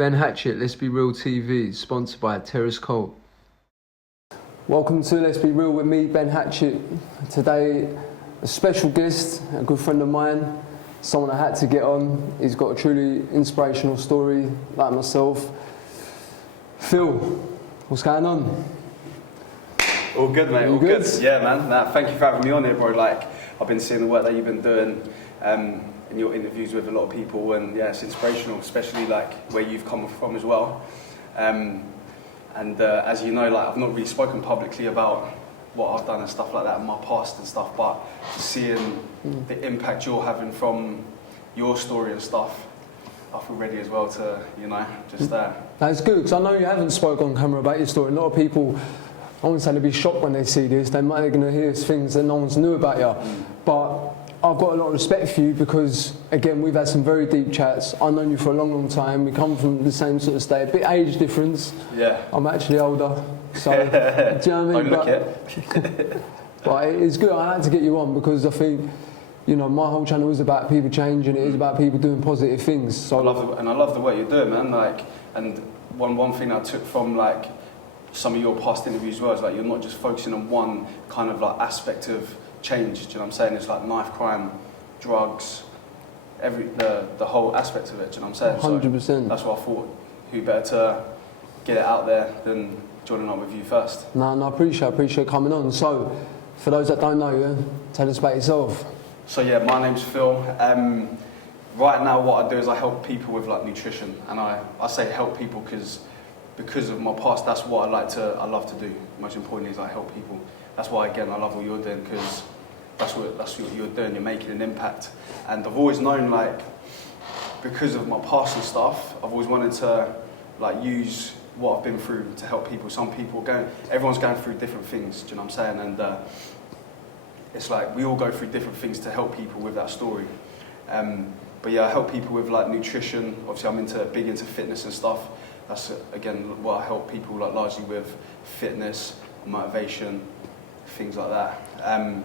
Ben Hatchett, Let's Be Real TV, sponsored by Terrace Colt. Welcome to Let's Be Real with me, Ben Hatchett. Today, a special guest, a good friend of mine, someone I had to get on. He's got a truly inspirational story, like myself. Phill, what's going on? All good, mate. All good. Yeah, man. Nah, thank you for having me on here, bro. Like, I've been seeing the work that you've been doing in your interviews with a lot of people, and yeah, it's inspirational, especially like where you've come from as well. As you know, like I've not really spoken publicly about what I've done and stuff like that in my past and stuff, but seeing the impact you're having from your story and stuff, I feel ready as well to, you know, just That's good, because I know you haven't spoken on camera about your story. A lot of people, I wouldn't say they'll be shocked when they see this. They're going to hear things that no one's knew about you. But I've got a lot of respect for you because, again, we've had some very deep chats. I've known you for a long, long time. We come from the same sort of state. A bit age difference. Yeah. I'm actually older. So, do you know what I mean? Don't look it. But it's good. I had to get you on because I think, you know, my whole channel is about people changing. It is about people doing positive things. So I love the work you're doing, man. Like, and one thing I took from like some of your past interviews as well is like you're not just focusing on one kind of like aspect of change. Do you know what I'm saying? It's like knife crime, drugs, the whole aspect of it. Do you know what I'm saying? 100%. So that's what I thought. Who better to get it out there than joining up with you first? No, I appreciate coming on. So, for those that don't know you, tell us about yourself. So yeah, my name's Phill. Right now, what I do is I help people with like nutrition, and I say help people because of my past. That's what I love to do. Most importantly, is I help people. That's why, again, I love what you're doing, because that's what you're doing. You're making an impact, and I've always known, like, because of my past and stuff, I've always wanted to like use what I've been through to help people. Everyone's going through different things. Do you know what I'm saying? And it's like we all go through different things to help people with that story. But yeah, I help people with like nutrition. Obviously, I'm big into fitness and stuff. That's again what I help people like largely with: fitness, motivation, things like that. And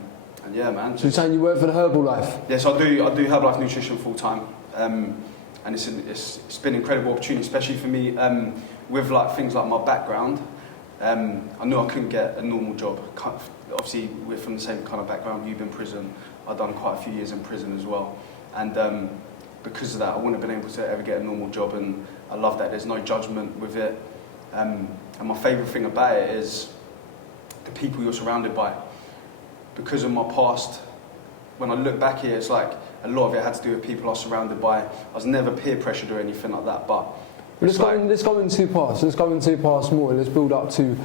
yeah, man. So you're saying you work for the Herbalife? Yes, I do. I do Herbalife Nutrition full time, and it's been an incredible opportunity, especially for me with like things like my background. I knew I couldn't get a normal job. Obviously, we're from the same kind of background. You've been in prison. I've done quite a few years in prison as well, and because of that, I wouldn't have been able to ever get a normal job. And I love that there's no judgment with it. And my favourite thing about it is the people you're surrounded by. Because of my past, when I look back here, it's like a lot of it had to do with people I was surrounded by. I was never peer pressured or anything like that. But let's go in two parts. Let's go in two parts more. Let's build up to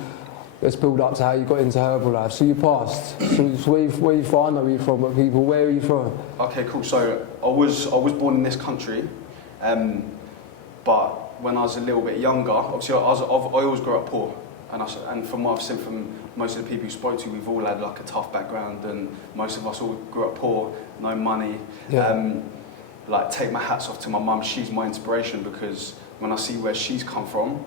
how you got into Herbalife. So you passed. So where you from? I know where you're from, but people, where are you from? Okay, cool. So I was born in this country, but when I was a little bit younger, obviously I always grew up poor, and from what I've seen from most of the people who spoke to, we've all had like a tough background, and most of us all grew up poor, no money. Yeah. Like, take my hats off to my mum. She's my inspiration, because when I see where she's come from,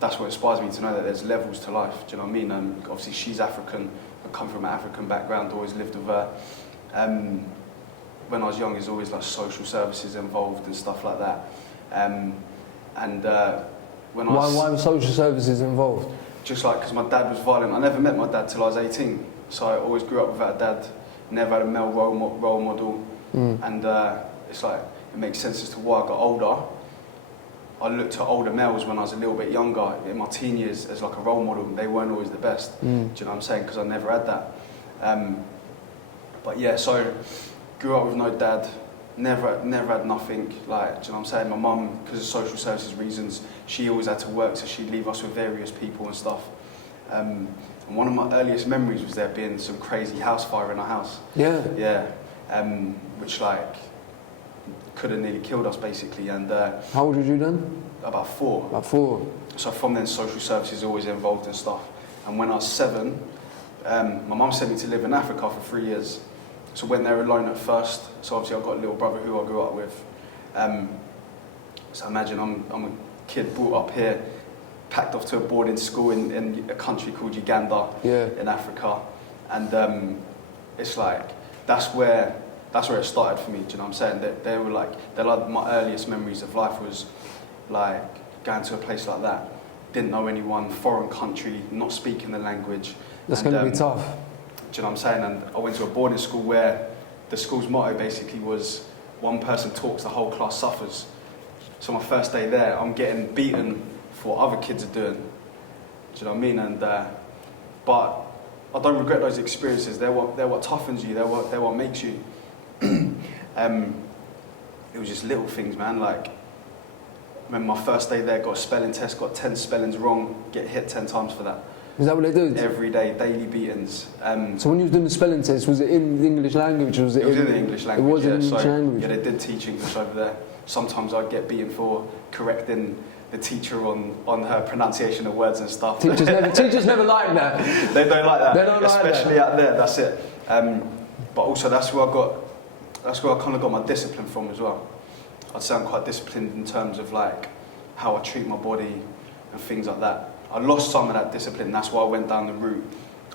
that's what inspires me to know that there's levels to life. Do you know what I mean? Obviously she's African. I come from an African background. Always lived with her. When I was young, there's always like social services involved and stuff like that. Why were social services involved? Just like because my dad was violent. I never met my dad till I was 18, so I always grew up without a dad. Never had a male role model, and it's like it makes sense as to why I got older. I looked at older males when I was a little bit younger, in my teen years, as like a role model. They weren't always the best. Do you know what I'm saying? Because I never had that. But yeah, so grew up with no dad. Never had nothing. Like, do you know what I'm saying? My mum, because of social services reasons, she always had to work, so she'd leave us with various people and stuff. And one of my earliest memories was there being some crazy house fire in our house. Yeah. Yeah. Which like could have nearly killed us basically. And how old were you then? About 4. About 4. So from then, social services always involved in stuff. And when I was 7, my mum sent me to live in Africa for 3 years. So went there alone at first. So obviously I've got a little brother who I grew up with. So imagine I'm a kid brought up here, packed off to a boarding school in a country called Uganda, in Africa. And it's like, that's where it started for me. Do you know what I'm saying? They're like my earliest memories of life was like going to a place like that, didn't know anyone, foreign country, not speaking the language. That's going to be tough. Do you know what I'm saying? And I went to a boarding school where the school's motto basically was, one person talks, the whole class suffers. So my first day there, I'm getting beaten for what other kids are doing. Do you know what I mean? And but I don't regret those experiences. They're what toughens you. They're what makes you. It was just little things, man. Like, I remember my first day there, got a spelling test, got 10 spellings wrong, get hit 10 times for that. Is that what they do? Every day, daily beatings. So when you was doing the spelling test, was it in the English language? Or was it was in the English language. It was in English language. Yeah, they did teach English over there. Sometimes I'd get beaten for correcting the teacher on her pronunciation of words and stuff. Teachers never like that. They don't like that. They don't like that. Especially out there. That's it. But also that's where I kind of got my discipline from as well. I'd say I'm quite disciplined in terms of like how I treat my body and things like that. I lost some of that discipline. That's why I went down the route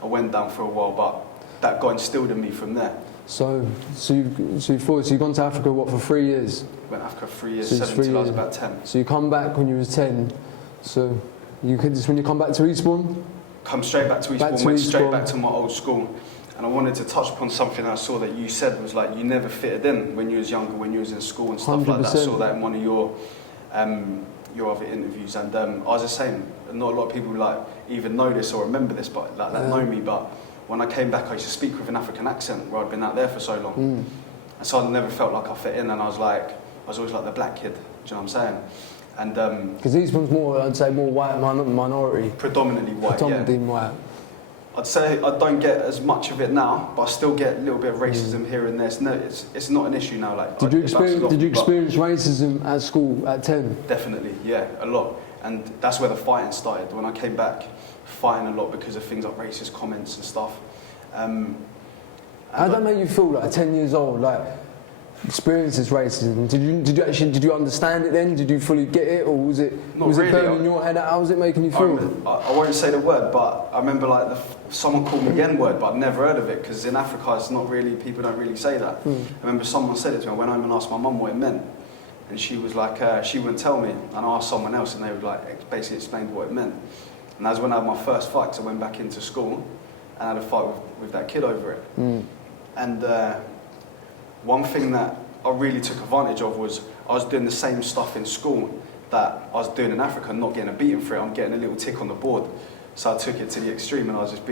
I went down for a while, but that got instilled in me from there. So you've gone to Africa, what, for 3 years? Went to Africa 3 years, So 7 till I was about 10. So you come back when you was 10. So you could just, when you come back to Eastbourne? Come straight back to Eastbourne, went straight back to my old school. And I wanted to touch upon something I saw that you said was like you never fitted in when you was younger, when you was in school and stuff 100%. like that. I saw that in one of your other interviews, and I was the same. Not a lot of people like even know this or remember this, but like that know me. But when I came back, I used to speak with an African accent where I'd been out there for so long, and so I never felt like I fit in. And I was always like the black kid. Do you know what I'm saying? And because Eastbourne's more, I'd say, more white minority. Predominantly white. Predominantly white. I'd say I don't get as much of it now, but I still get a little bit of racism here and there. It's not an issue now. Like, did you experience racism at school at 10? Definitely, yeah, a lot. And that's where the fighting started. When I came back, fighting a lot because of things like racist comments and stuff. How that made you feel, like 10 years old, like experiences racism? Did you understand it then? Did you fully get it, or was it burning your head out? How was it making you feel? I won't say the word, but I remember like someone called me the N-word, but I'd never heard of it because in Africa it's not really, people don't really say that. I remember someone said it to me. I went home and asked my mum what it meant, and she was like, she wouldn't tell me. And I asked someone else, and they would like basically explain what it meant. And that's when I had my first fight. Because I went back into school and had a fight with that kid over it. And one thing that I really took advantage of was I was doing the same stuff in school that I was doing in Africa, not getting a beating for it. I'm getting a little tick on the board. So I took it to the extreme, and I was just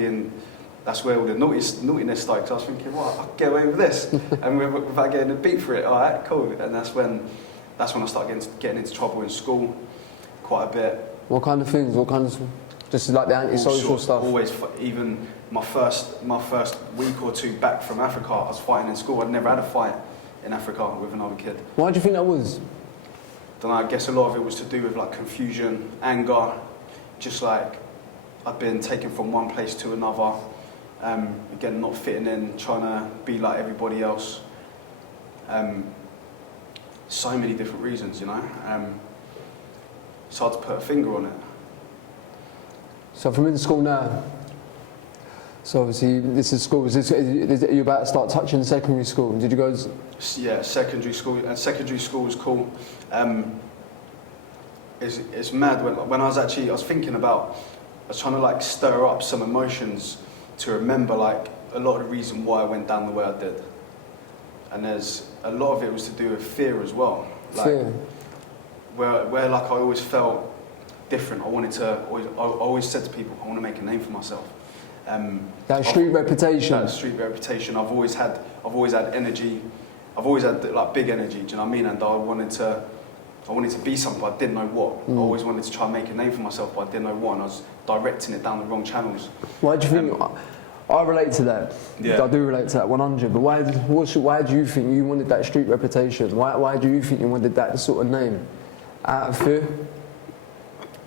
that's where all the naughtiness started. Because I was thinking, well, I can get away with this, and without getting a beat for it. All right, cool. And that's when I started getting into trouble in school quite a bit. What kind of things? What kind of, just like the antisocial stuff? Always, even my first week or two back from Africa, I was fighting in school. I'd never had a fight in Africa with another kid. Why do you think that was? Don't know, I guess a lot of it was to do with like confusion, anger, just like I'd been taken from one place to another, again not fitting in, trying to be like everybody else. So many different reasons, you know. It's hard to put a finger on it. So from in school now, so obviously this is school, you're about to start touching secondary school. Did you go? Yeah, secondary school. And secondary school was cool. It's mad when I was thinking about, I was trying to like stir up some emotions to remember like a lot of the reason why I went down the way I did. And there's a lot of it was to do with fear as well. Like, fear. Where like I always felt different. I always said to people, I want to make a name for myself. That street reputation. That street reputation. I've always had energy. I've always had like big energy. Do you know what I mean? And I wanted to be something, but I didn't know what. I always wanted to try and make a name for myself, but I didn't know what. And I was directing it down the wrong channels. Why do you think? I relate to that. Yeah. I do relate to that 100. But why do you think you wanted that street reputation? Why do you think you wanted that sort of name? Out of fear?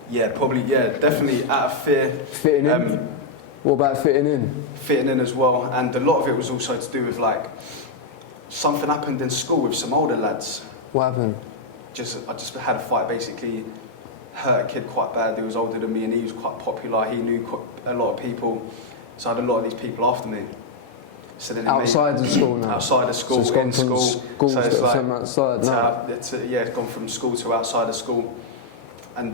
Yeah, probably. Yeah, definitely out of fear. Fitting in. What about fitting in? Fitting in as well, and a lot of it was also to do with like something happened in school with some older lads. What happened? I just had a fight, basically hurt a kid quite bad. He was older than me and he was quite popular. He knew a lot of people, so I had a lot of these people after me. So then outside of school now? Outside of school, so in school. So it's like outside now. It's gone from school to outside of school. And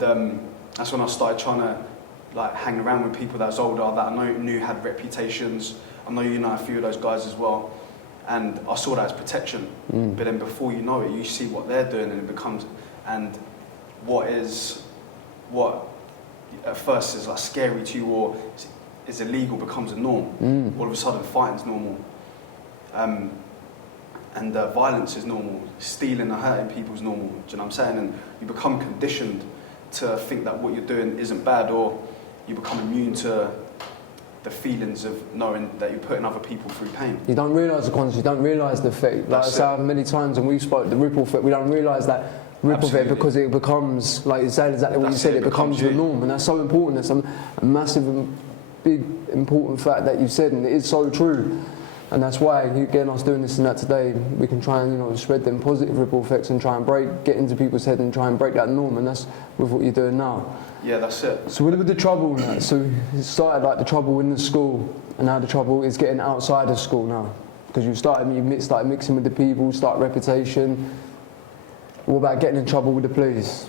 that's when I started trying to like hang around with people that was older, that I knew had reputations. I know you know a few of those guys as well. And I saw that as protection. But then before you know it, you see what they're doing and it becomes, and what at first is like scary to you or is illegal becomes a norm. All of a sudden fighting's normal. And violence is normal. Stealing and hurting people is normal. Do you know what I'm saying? And you become conditioned to think that what you're doing isn't bad, or you become immune to the feelings of knowing that you're putting other people through pain. You don't realise the consequence, you don't realise the effect. Like I say how many times when we spoke, the ripple effect, we don't realise that ripple effect because it becomes, like you said, exactly what you said, it becomes the norm. And that's so important. That's a massive and big, important fact that you said, and it is so true. And that's why, again, us doing this and that today, we can try and, you know, spread them positive ripple effects and try and get into people's head and try and break that norm. And that's with what you're doing now. Yeah, that's it. So with the trouble now, so it started like the trouble in the school, and now the trouble is getting outside of school now. Because you started mixing with the people, start reputation. What about getting in trouble with the police?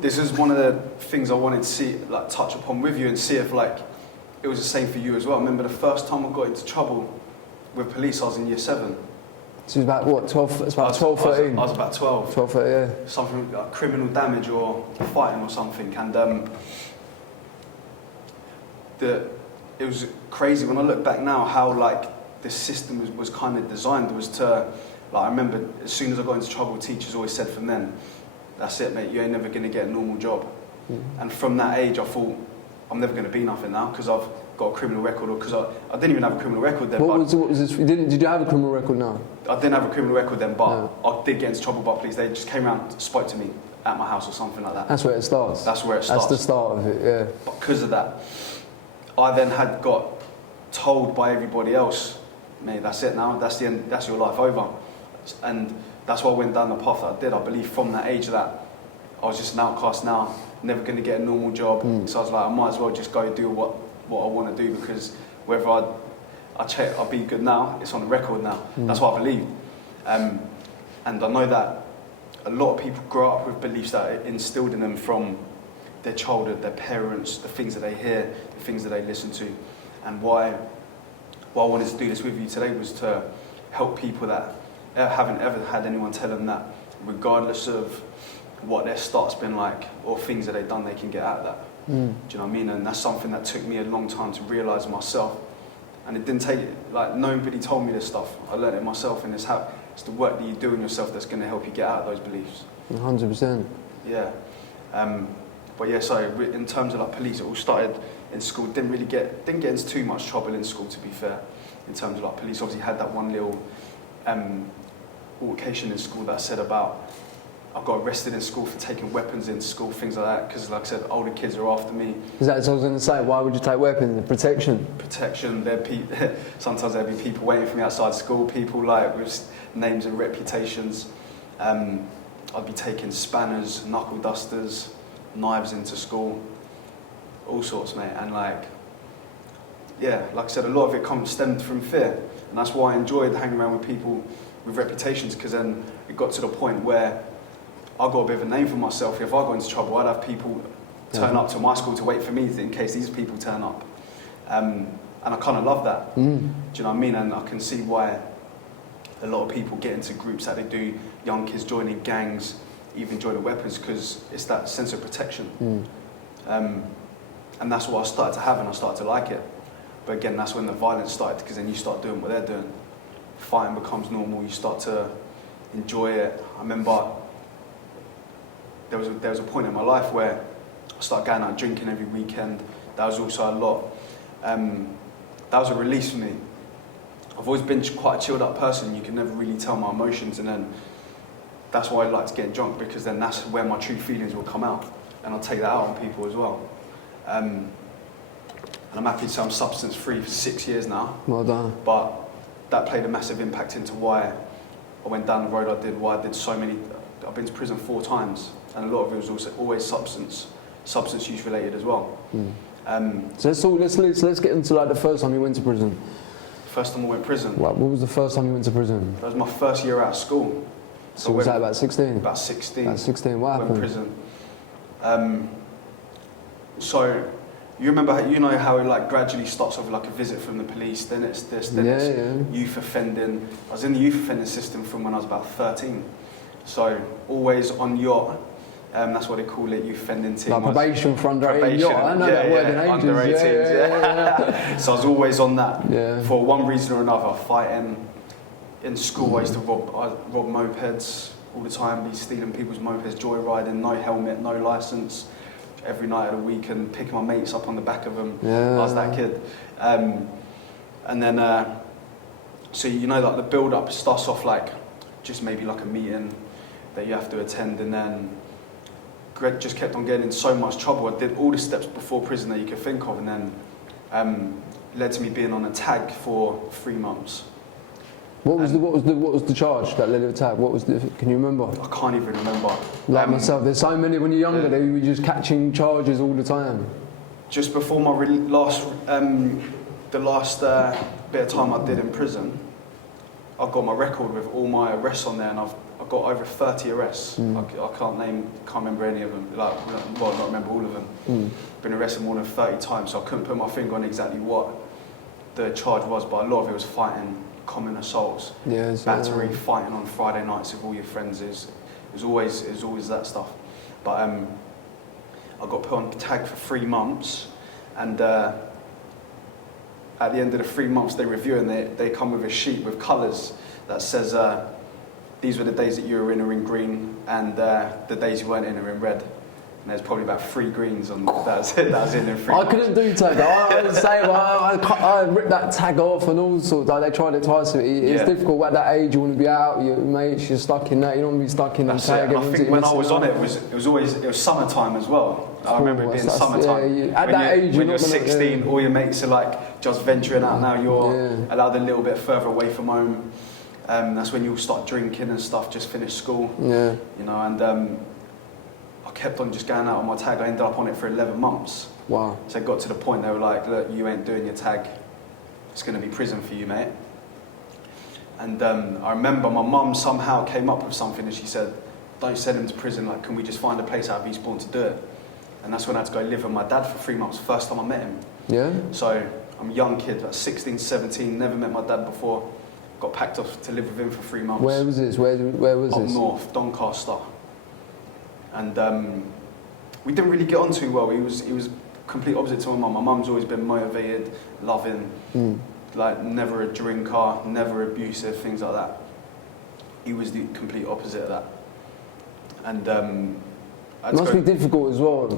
This is one of the things I wanted to see, like touch upon with you and see if like it was the same for you as well. I remember the first time I got into trouble with police, I was in year 7. So it was about what, 12, it's about 12, 13? I was about 12. 12, 13, yeah. Something like criminal damage or fighting or something. And it was crazy when I look back now how like the system was kind of designed. It was to, like I remember as soon as I got into trouble, teachers always said from then, that's it mate, you ain't never going to get a normal job. And from that age I thought, I'm never going to be nothing now because I've got a criminal record, or because I didn't even have a criminal record then. What was this? Did you have a criminal record now? I didn't have a criminal record then, but No. I did get into trouble by police. They just came around, spoke to me at my house or something like that. That's where it starts. That's where it starts. That's the start of it, yeah. But because of that, I then had got told by everybody else, mate, that's it now, that's the end, that's your life over. And that's why I went down the path that I did. I believe from that age that I was just an outcast now, never going to get a normal job. So I was like, I might as well just go do what I want to do, because whether I'll be good now, it's on the record now. That's what I believe. And I know that a lot of people grow up with beliefs that are instilled in them from their childhood, their parents, the things that they hear, the things that they listen to. And why I wanted to do this with you today was to help people that haven't ever had anyone tell them that regardless of what their start's been like or things that they've done, they can get out of that. Do you know what I mean? And that's something that took me a long time to realise myself. And it didn't take, like, nobody told me this stuff. I learned it myself, and it's the work that you do in yourself that's going to help you get out of those beliefs. 100%. Yeah. But yeah, so in terms of like police, it all started in school. Didn't get into too much trouble in school, to be fair. In terms of like police, obviously had that one little altercation in school that I said about I got arrested in school for taking weapons in school, things like that, because like I said, older kids are after me. Is that what I was going to say? Why would you take weapons? Protection? Protection. Sometimes there'd be people waiting for me outside school, people like with names and reputations. I'd be taking spanners, knuckle dusters, knives into school, all sorts, mate. And like, yeah, like I said, a lot of it stemmed from fear. And that's why I enjoyed hanging around with people with reputations, because then it got to the point where I got a bit of a name for myself. If I got into trouble, I'd have people turn up to my school to wait for me in case these people turn up. And I kind of love that. Do you know what I mean? And I can see why a lot of people get into groups that they do, young kids joining gangs, even joining weapons, because it's that sense of protection. And that's what I started to have, and I started to like it. But again, that's when the violence started, because then you start doing what they're doing. Fighting becomes normal, you start to enjoy it. I remember there was a point in my life where I started going out drinking every weekend. That was also a lot. That was a release for me. I've always been quite a chilled up person. You can never really tell my emotions, and then that's why I like to get drunk, because then that's where my true feelings will come out, and I'll take that out on people as well. And I'm happy to say I'm substance free for 6 years now. Well done. But that played a massive impact into why I went down the road I did, why I did so many. I've been to prison 4 times, and a lot of it was also always substance use related as well. So let's get into like the first time you went to prison. First time I went to prison. What was the first time you went to prison? That was my first year out of school. So was that about 16? About 16. About 16, what I went to happened? prison. So you remember how it like gradually starts off like a visit from the police, then it's this, then it's youth offending. I was in the youth offending system from when I was about 13. So always on yacht. That's what they call it, youth offending team. Like probation for under 18 Probation, yacht. I know that word in ages. Under 18s, So I was always on that. Yeah. For one reason or another, fighting. In school I used to rob mopeds all the time, be stealing people's mopeds, joyriding, no helmet, no licence. Every night of the week and picking my mates up on the back of them. Yeah. I was that kid. And then, so like the build-up starts off like just maybe like a meeting that you have to attend, and then Greg just kept on getting in so much trouble. I did all the steps before prison that you could think of, and then led to me being on a tag for 3 months. What was the charge that led to the tag? Can you remember? I can't even remember. Like myself, there's so many when you're younger, they were just catching charges all the time. Just before my the last bit of time I did in prison, I got my record with all my arrests on there, and I've got over 30 arrests. I can't remember any of them. Not remember all of them. Been arrested more than 30 times, so I couldn't put my finger on exactly what the charge was, but a lot of it was fighting, common assaults, battery, fighting on Friday nights with all your friends. It was always that stuff. But I got put on tag for 3 months, and at the end of the 3 months they review, and they come with a sheet with colours that says these were the days that you were in are in green, and the days you weren't in are in red. And there's probably about 3 greens on that was in 3 I months. couldn't do tag. I would say I ripped that tag off and all sorts. Like, they tried it twice. It's difficult at that age. You want to be out, your mates, you're stuck in that. You don't want to be stuck in that tag. I think when I was on it, it was summertime as well. I remember it being summertime. At that age, when you're 16, all your mates are like just venturing out. Now you're allowed a little bit further away from home. That's when you'll start drinking and stuff. Just finish school. Yeah. And I kept on just going out on my tag. I ended up on it for 11 months. Wow. So it got to the point they were like, look, you ain't doing your tag. It's going to be prison for you, mate. And I remember my mum somehow came up with something, and she said, don't send him to prison. Like, can we just find a place out of Eastbourne to do it? And that's when I had to go live with my dad for 3 months. First time I met him. Yeah. So I'm a young kid, like 16, 17, never met my dad before. Got packed off to live with him for 3 months. Where was this? Where was this? Up north, Doncaster. And we didn't really get on too well. He was complete opposite to my mum. My mum's always been motivated, loving, like never a drinker, never abusive, things like that. He was the complete opposite of that. And it must be difficult as well,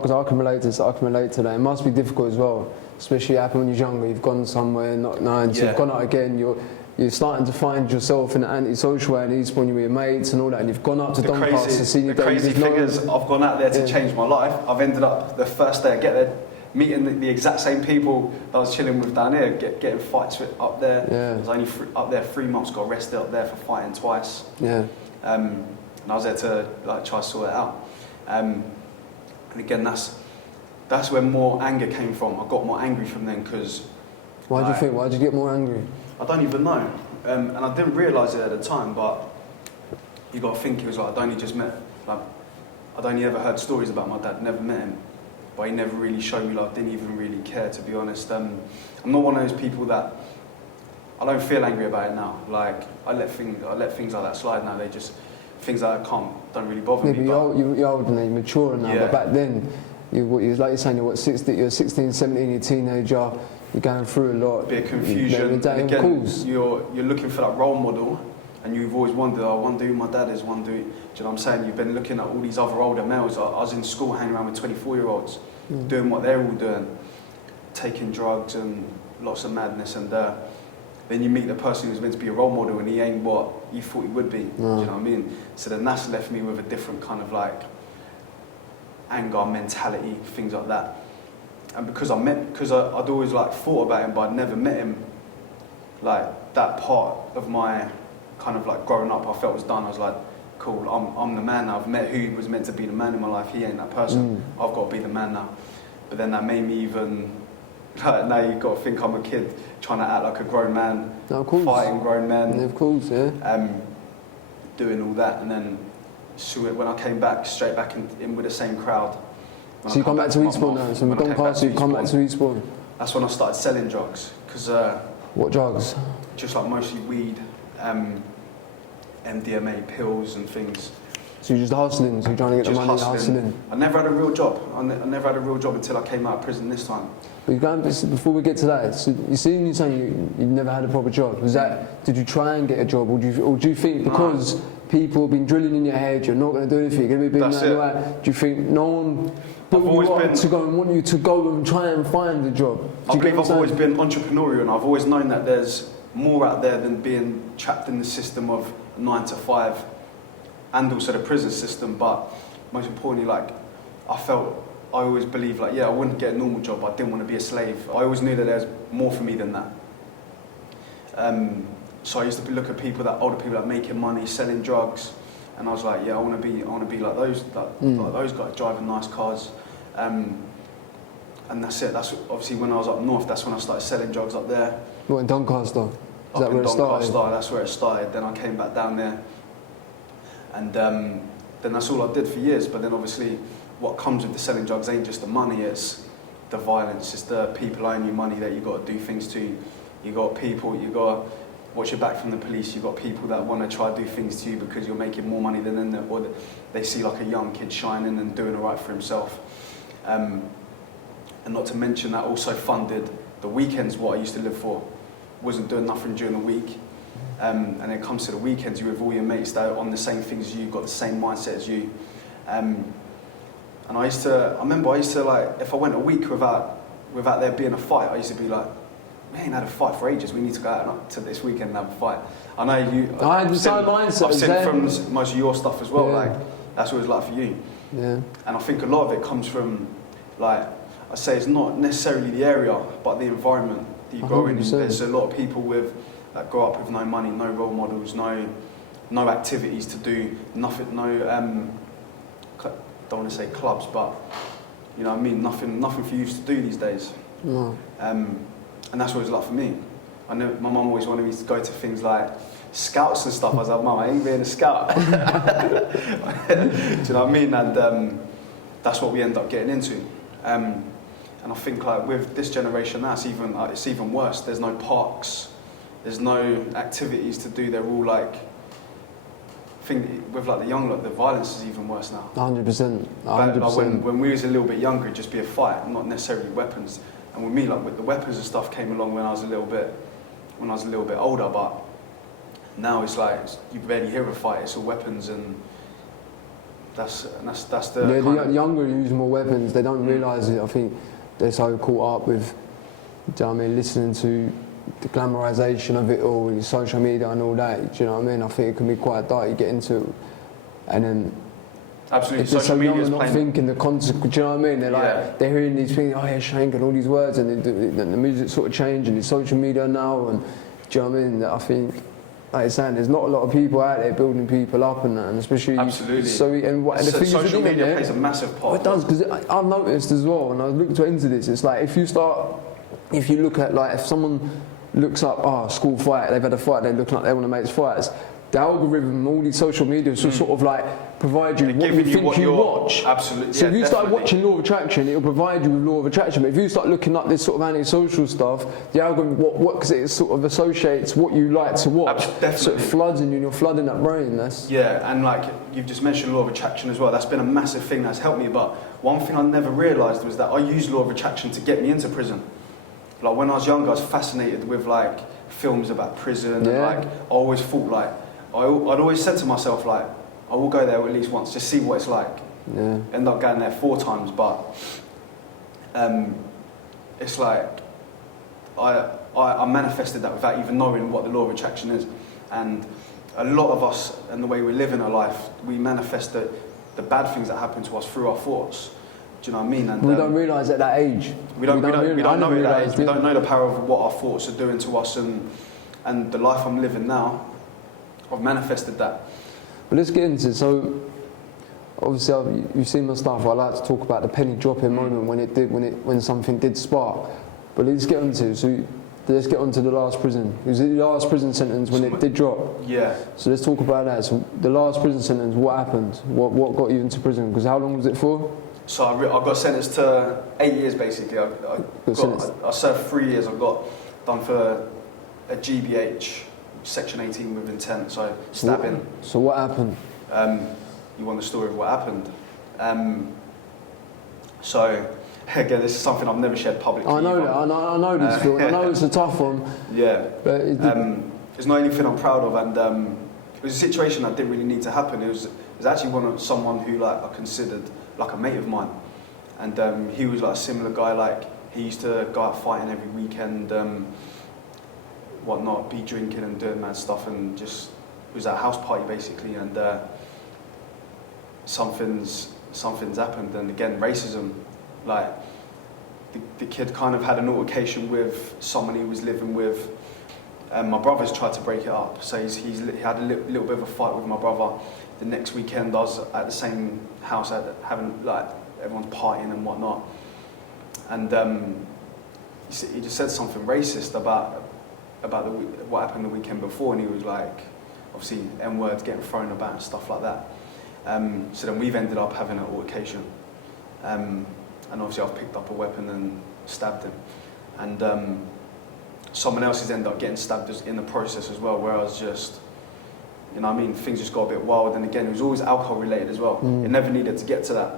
because I can relate to that. It must be difficult as well, especially happened when you're younger. You've gone somewhere, not known, so you've gone out again. You're starting to find yourself in an antisocial way, and Eastbourne, you're with your mates and all that, and you've gone up to Doncaster to see the crazy thing is, I've gone out there to change my life. I've ended up, the first day I get there, meeting the exact same people that I was chilling with down here, getting fights with up there. I was only up there 3 months, got arrested up there for fighting twice. And I was there to like try to sort it out. And again, that's where more anger came from. I got more angry from then because... Why did you get more angry? I don't even know. And I didn't realise it at the time, but you got to think it was like I'd only ever heard stories about my dad, never met him. But he never really showed me love, didn't even really care, to be honest. I'm not one of those people that... I don't feel angry about it now. Like, I let things like that slide now. They just... Things like that don't really bother me. But you're older now, you're mature now, but back then, like you're saying, you're 16, 17, you're a teenager, you're going through a lot. Bit of confusion. Again, you're looking for that role model, and you've always wondered, I wonder who my dad is, do you know what I'm saying? You've been looking at all these other older males. I was in school hanging around with 24-year-olds, doing what they're all doing, taking drugs and lots of madness, and then you meet the person who's meant to be a role model, and he ain't what you thought he would be. Do you know what I mean? So then that's left me with a different kind of like anger, mentality, things like that. And because I'd always like thought about him, but I'd never met him, like that part of my kind of like growing up, I felt was done. I was like, cool, I'm the man now. I've met who was meant to be the man in my life. He ain't that person. I've got to be the man now. But then that made me even, like, now you've got to think I'm a kid trying to act like a grown man, fighting grown men. Yeah, of course, yeah. Doing all that, and then So when I came back, straight back in with the same crowd. So you come back to Eastbourne now, so we've gone past you, you come back to Eastbourne. That's when I started selling drugs, because... what drugs? Just like mostly weed, MDMA, pills and things. So you're just hustling, so you're trying to get the money hustling. I never had a real job. I never had a real job until I came out of prison this time. But before we get to that, so you saying you never had a proper job. Was that, did you try and get a job, or do you think because people have been drilling in your head, you're not going to do anything, you're going to be doing that, do you think no one put you up to go and want you to go and try and find a job? I believe I've always been entrepreneurial, and I've always known that there's more out there than being trapped in the system of 9 to 5 and also the prison system. But most importantly, like, I always believed, like, I wouldn't get a normal job, I didn't want to be a slave. I always knew that there's more for me than that. So I used to look at older people that making money, selling drugs, and I was like, I want to be like those, like those guys driving nice cars. And that's it. That's obviously when I was up north. That's when I started selling drugs up there. What, in Doncaster? Is that where it started? That's where it started. Then I came back down there, and then that's all I did for years. But then obviously, what comes with the selling drugs ain't just the money; it's the violence. It's the people owing you money that you got to do things to. You got people. You got to watch your back from the police. You got people that want to try to do things to you because you're making more money than them, or they see like a young kid shining and doing all right for himself. And not to mention that also funded the weekends, what I used to live for. Wasn't doing nothing during the week. And then it comes to the weekends, you're with all your mates that are on the same things as you, got the same mindset as you. And I remember I used to like, if I went a week without there being a fight, I used to be like, we ain't had a fight for ages, we need to go out to this weekend and have a fight. I know you... I've seen from most of your stuff as well, like, that's what it's like for you. Yeah. And I think a lot of it comes from, like, I say it's not necessarily the area, but the environment that you grow in. There's a lot of people that grow up with no money, no role models, no activities to do, nothing, don't want to say clubs, but you know what I mean, nothing for youth to do these days. No. And that's what it's like for me. I know my mum always wanted me to go to things like scouts and stuff. I was like, Mum, I ain't being a scout. Do you know what I mean? And that's what we end up getting into. And I think like with this generation now, it's even worse. There's no parks, there's no activities to do. They're all like, I think with like the young lot, the violence is even worse now. 100%. But like when we was a little bit younger, it'd just be a fight, not necessarily weapons. And with me, like with the weapons and stuff came along when I was a little bit older. But now it's like you barely hear a fight. It's all weapons, and that's the. Yeah, the younger use more weapons. They don't realise it. I think they're so caught up with, do you know what I mean, listening to the glamorisation of it all, and social media and all that. Do you know what I mean? I think it can be quite dark. You get into it, and then. Absolutely, if they're social so media young is and not thinking the consequences, do you know what I mean? They're like, they're hearing these things, oh yeah, Shank, and all these words, and the music sort of changed, and it's social media now, and do you know what I mean? That I think, like you're saying, there's not a lot of people out there building people up and that, and especially... Absolutely. Social media plays a massive part. It does, because I've noticed as well, and I looked into this, it's like, if you look at, like, if someone looks up, school fight, they've had a fight, they look like they want to make fights, the algorithm, all these social media will sort of like provide you what you think you watch. Absolutely. So if you start watching Law of Attraction, it'll provide you with Law of Attraction. But if you start looking up this sort of anti-social stuff, the algorithm, because it sort of associates what you like to watch. Definitely. So it floods in you and you're flooding that brain. And like you've just mentioned Law of Attraction as well. That's been a massive thing that's helped me. But one thing I never realised was that I used Law of Attraction to get me into prison. Like when I was younger, I was fascinated with like films about prison. And like I always thought like, I'd always said to myself, like, I will go there at least once, just see what it's like. Yeah. End up going there 4 times, but it's like I manifested that without even knowing what the law of attraction is. And a lot of us, and the way we live in our life, we manifest the bad things that happen to us through our thoughts. Do you know what I mean? And we don't realise at that age. We don't know at that age. We don't know the power of what our thoughts are doing to us, and the life I'm living now. I've manifested that. But let's get into it. So, obviously, you've seen my stuff. I like to talk about the penny dropping moment when something did spark. But let's get into it. So, let's get on to the last prison. It was the last prison sentence when it did drop. Yeah. So let's talk about that. So the last prison sentence, what happened? What got you into prison? Because how long was it for? So I got sentenced to 8 years basically. I served 3 years. I got done for a GBH, Section 18 with intent, so stabbing. So what happened? You want the story of what happened? So again, this is something I've never shared publicly. I know that. I know this, Phil. I know it's a tough one. Yeah. But it's not anything I'm proud of, and it was a situation that didn't really need to happen. It was actually someone who like I considered like a mate of mine, and he was like a similar guy. Like he used to go out fighting every weekend, whatnot, be drinking and doing mad stuff, and just it was at a house party basically, and something's happened, and again racism. Like the kid kind of had an altercation with someone he was living with. My brother's tried to break it up, so he had a little bit of a fight with my brother. The next weekend I was at the same house having like everyone's partying and whatnot, and he just said something racist about what happened the weekend before, and he was like, obviously N-words getting thrown about and stuff like that. So then we've ended up having an altercation, and obviously I've picked up a weapon and stabbed him, and someone else has ended up getting stabbed in the process as well, where I was just, you know what I mean, things just got a bit wild, and again it was always alcohol related as well. It never needed to get to that.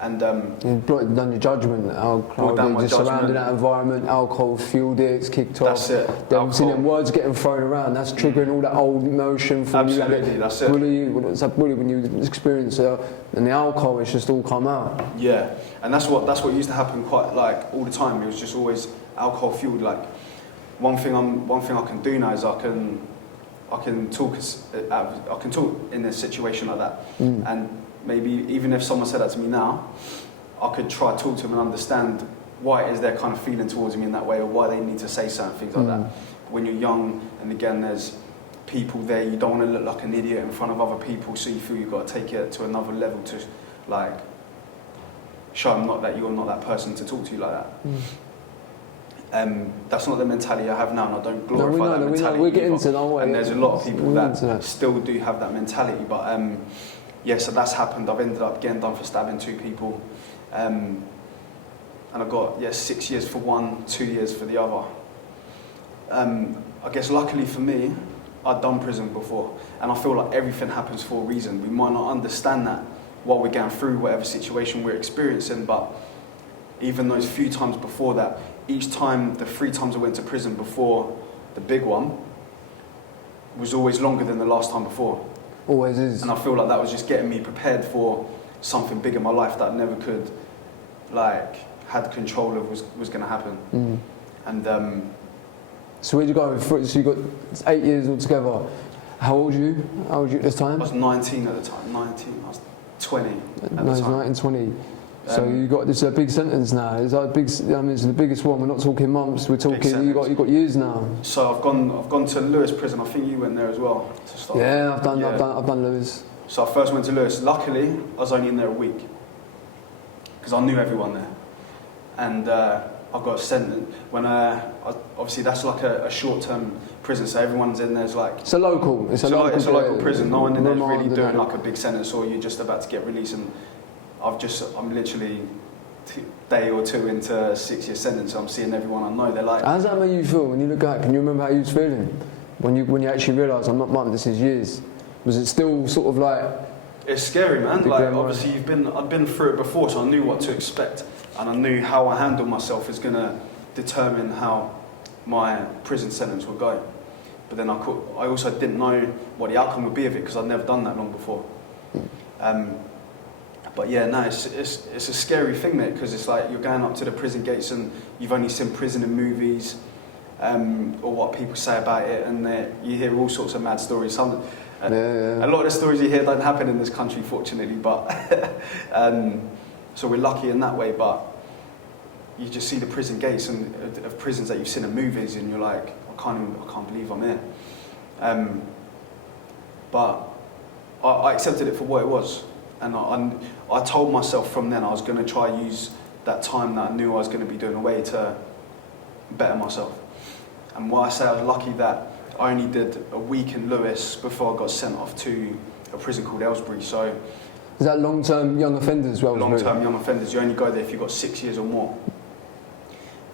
And you brought down your judgment. Alcohol, just surrounding that environment, alcohol fueled it, it's kicked off. That's it. Then seeing them words getting thrown around, that's triggering all that old emotion from you. Absolutely, that's it. It's like bully when you experience it, and the alcohol, it's just all come out. Yeah, and that's what used to happen quite like all the time. It was just always alcohol fueled. Like one thing I can do now is I can talk in a situation like that, and maybe even if someone said that to me now, I could try to talk to them and understand why it is they're kind of feeling towards me in that way, or why they need to say certain things like that. When you're young, and again, there's people there, you don't want to look like an idiot in front of other people, so you feel you've got to take it to another level to, like, show them that you're not that person to talk to you like that. That's not the mentality I have now, and I don't glorify that mentality. We're getting to that. And there's a lot of people that still do have that mentality, but yeah, so that's happened. I've ended up getting done for stabbing 2 people, and I got 6 years for one, 2 years for the other. I guess luckily for me, I'd done prison before, and I feel like everything happens for a reason. We might not understand that while we're going through whatever situation we're experiencing, but even those few times before that, each time, the 3 times I went to prison before the big one, was always longer than the last time before. Always is. And I feel like that was just getting me prepared for something big in my life that I never could, like, had control of was going to happen. And so where'd you go? So you got 8 years altogether. How old were you? How old were you at this time? I was 19 at the time. 19. I was 20 at the time. 19, 20. So you got this is a big sentence now. It's like big. I mean, it's the biggest one. We're not talking months. We're talking. You got years now. So I've gone to Lewis prison. I think you went there as well to start. Yeah, I've done Lewis. So I first went to Lewis. Luckily, I was only in there a week because I knew everyone there, and I got sent when obviously that's like a short-term prison. So everyone's in there's like it's a local. It's a local prison. No one in there's really doing like a big sentence, or you're just about to get released. And I'm literally day or 2 into a 6-year sentence. So I'm seeing everyone I know. They're like, how does that make you feel when you look back? Can you remember how you was feeling when you actually realised I'm not mum? This is years. Was it still sort of like? It's scary, man. Like obviously I've been through it before, so I knew what to expect, and I knew how I handle myself is gonna determine how my prison sentence would go. But then I also didn't know what the outcome would be of it because I'd never done that long before. But yeah, no, it's a scary thing, mate, because it's like you're going up to the prison gates and you've only seen prison in movies, or what people say about it, and you hear all sorts of mad stories. A lot of the stories you hear don't happen in this country, fortunately, but so we're lucky in that way. But you just see the prison gates and of prisons that you've seen in movies, and you're like, I can't believe I'm here. But I accepted it for what it was. And I told myself from then I was going to try use that time that I knew I was going to be doing away to better myself. And why I say I was lucky that I only did a week in Lewis before I got sent off to a prison called Aylesbury. So is that long-term young offenders? Long-term young offenders. You only go there if you've got 6 years or more.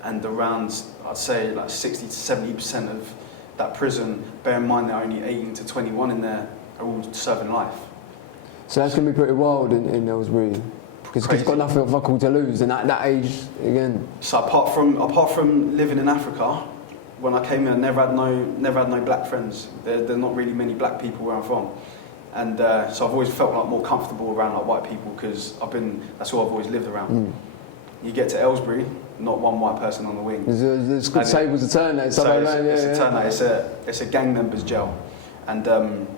And around, I'd say like 60 to 70% of that prison, bear in mind there are only 18 to 21 in there, are all serving life. So that's going to be pretty wild in Aylesbury. Because it's got nothing fuck all to lose, and at that age, again. So apart from living in Africa, when I came here, I never had no black friends. There are not really many black people where I'm from, and so I've always felt like more comfortable around like white people because that's who I've always lived around. You get to Aylesbury, not one white person on the wing. It's good tables to turn. It's a turn. It's a gang members jail, and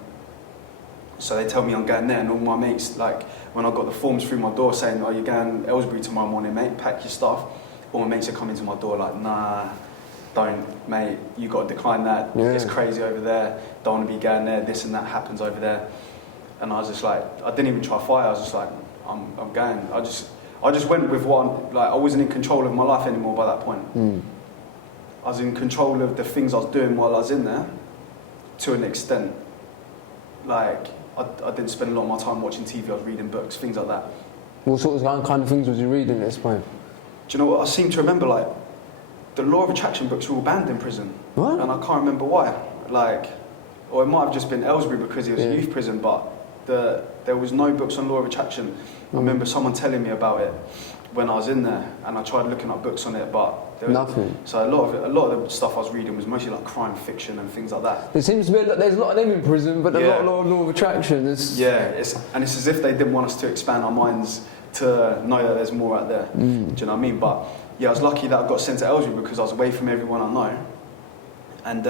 so they tell me I'm going there, and all my mates, like when I got the forms through my door saying, "Oh, you're going to Aylesbury tomorrow morning, mate. Pack your stuff." All my mates are coming to my door like, "Nah, don't, mate. You got to decline that. It's crazy over there. Don't want to be going there. This and that happens over there." And I was just like, I didn't even try fire. I was just like, I'm going. I just went with one. Like I wasn't in control of my life anymore by that point. I was in control of the things I was doing while I was in there, to an extent. Like I didn't spend a lot of my time watching TV. I was reading books, things like that. What sort of kind of things was you reading at this point? Do you know what? I seem to remember like the law of attraction books were all banned in prison. What? And I can't remember why. Like, or it might have just been Aylesbury because it was a youth prison, but there was no books on law of attraction. I remember someone telling me about it when I was in there, and I tried looking up books on it, but there was nothing. So a lot of the stuff I was reading was mostly like crime fiction and things like that. There seems to be there's a lot of them in prison, but a lot of law of attraction. It's as if they didn't want us to expand our minds to know that there's more out there. Do you know what I mean? But yeah, I was lucky that I got sent to Aylesbury because I was away from everyone I know, and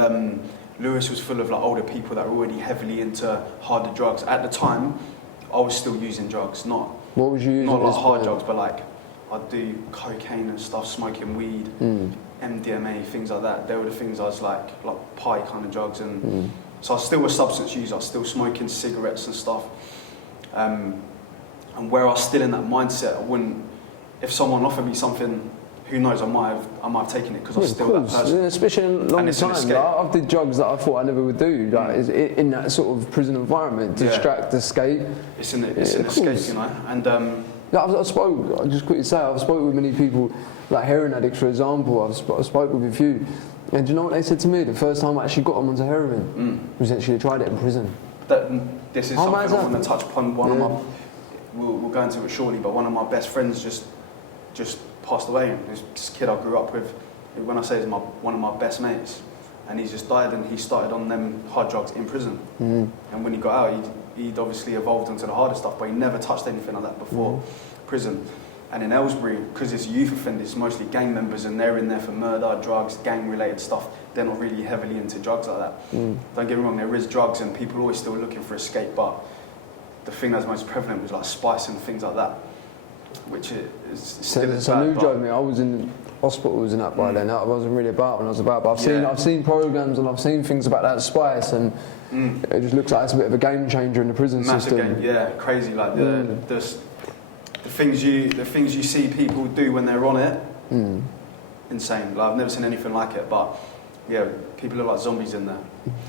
Lewis was full of like older people that were already heavily into harder drugs. At the time, I was still using drugs, not what was you using? Not like hard drugs, but like I'd do cocaine and stuff, smoking weed, MDMA, things like that. They were the things I was like pie kind of drugs, and so I was still a substance user. I was still smoking cigarettes and stuff. And where I was still in that mindset, I wouldn't. If someone offered me something, who knows? I might have taken it because I was still that person. Especially in a long time. Like, I've did drugs that I thought I never would do. Like in that sort of prison environment, distract, escape. It's an escape, you know. And I've spoke. I'll just quickly say I've spoken with many people, like heroin addicts, for example. I've spoke with a few, and do you know what they said to me? The first time I actually got them onto heroin was actually tried it in prison. This is something I want to touch upon. One of my, we'll go into it shortly, but one of my best friends just passed away. This kid I grew up with, when I say he's one of my best mates, and he's just died, and he started on them hard drugs in prison. And when he got out, he'd obviously evolved into the harder stuff, but he never touched anything like that before prison. And in Aylesbury, because it's youth offenders, mostly gang members, and they're in there for murder, drugs, gang-related stuff. They're not really heavily into drugs like that. Don't get me wrong, there is drugs, and people are always still looking for escape, but the thing that's most prevalent was like spice and things like that, which is still it's a new joke, mate. I was in hospitals and that by then. I wasn't really about when I was about, but I've seen programs and I've seen things about that spice, and it just looks like it's a bit of a game changer in the prison system. Massive game, crazy. Like the things you see people do when they're on it, insane. Like I've never seen anything like it, but yeah, people look like zombies in there.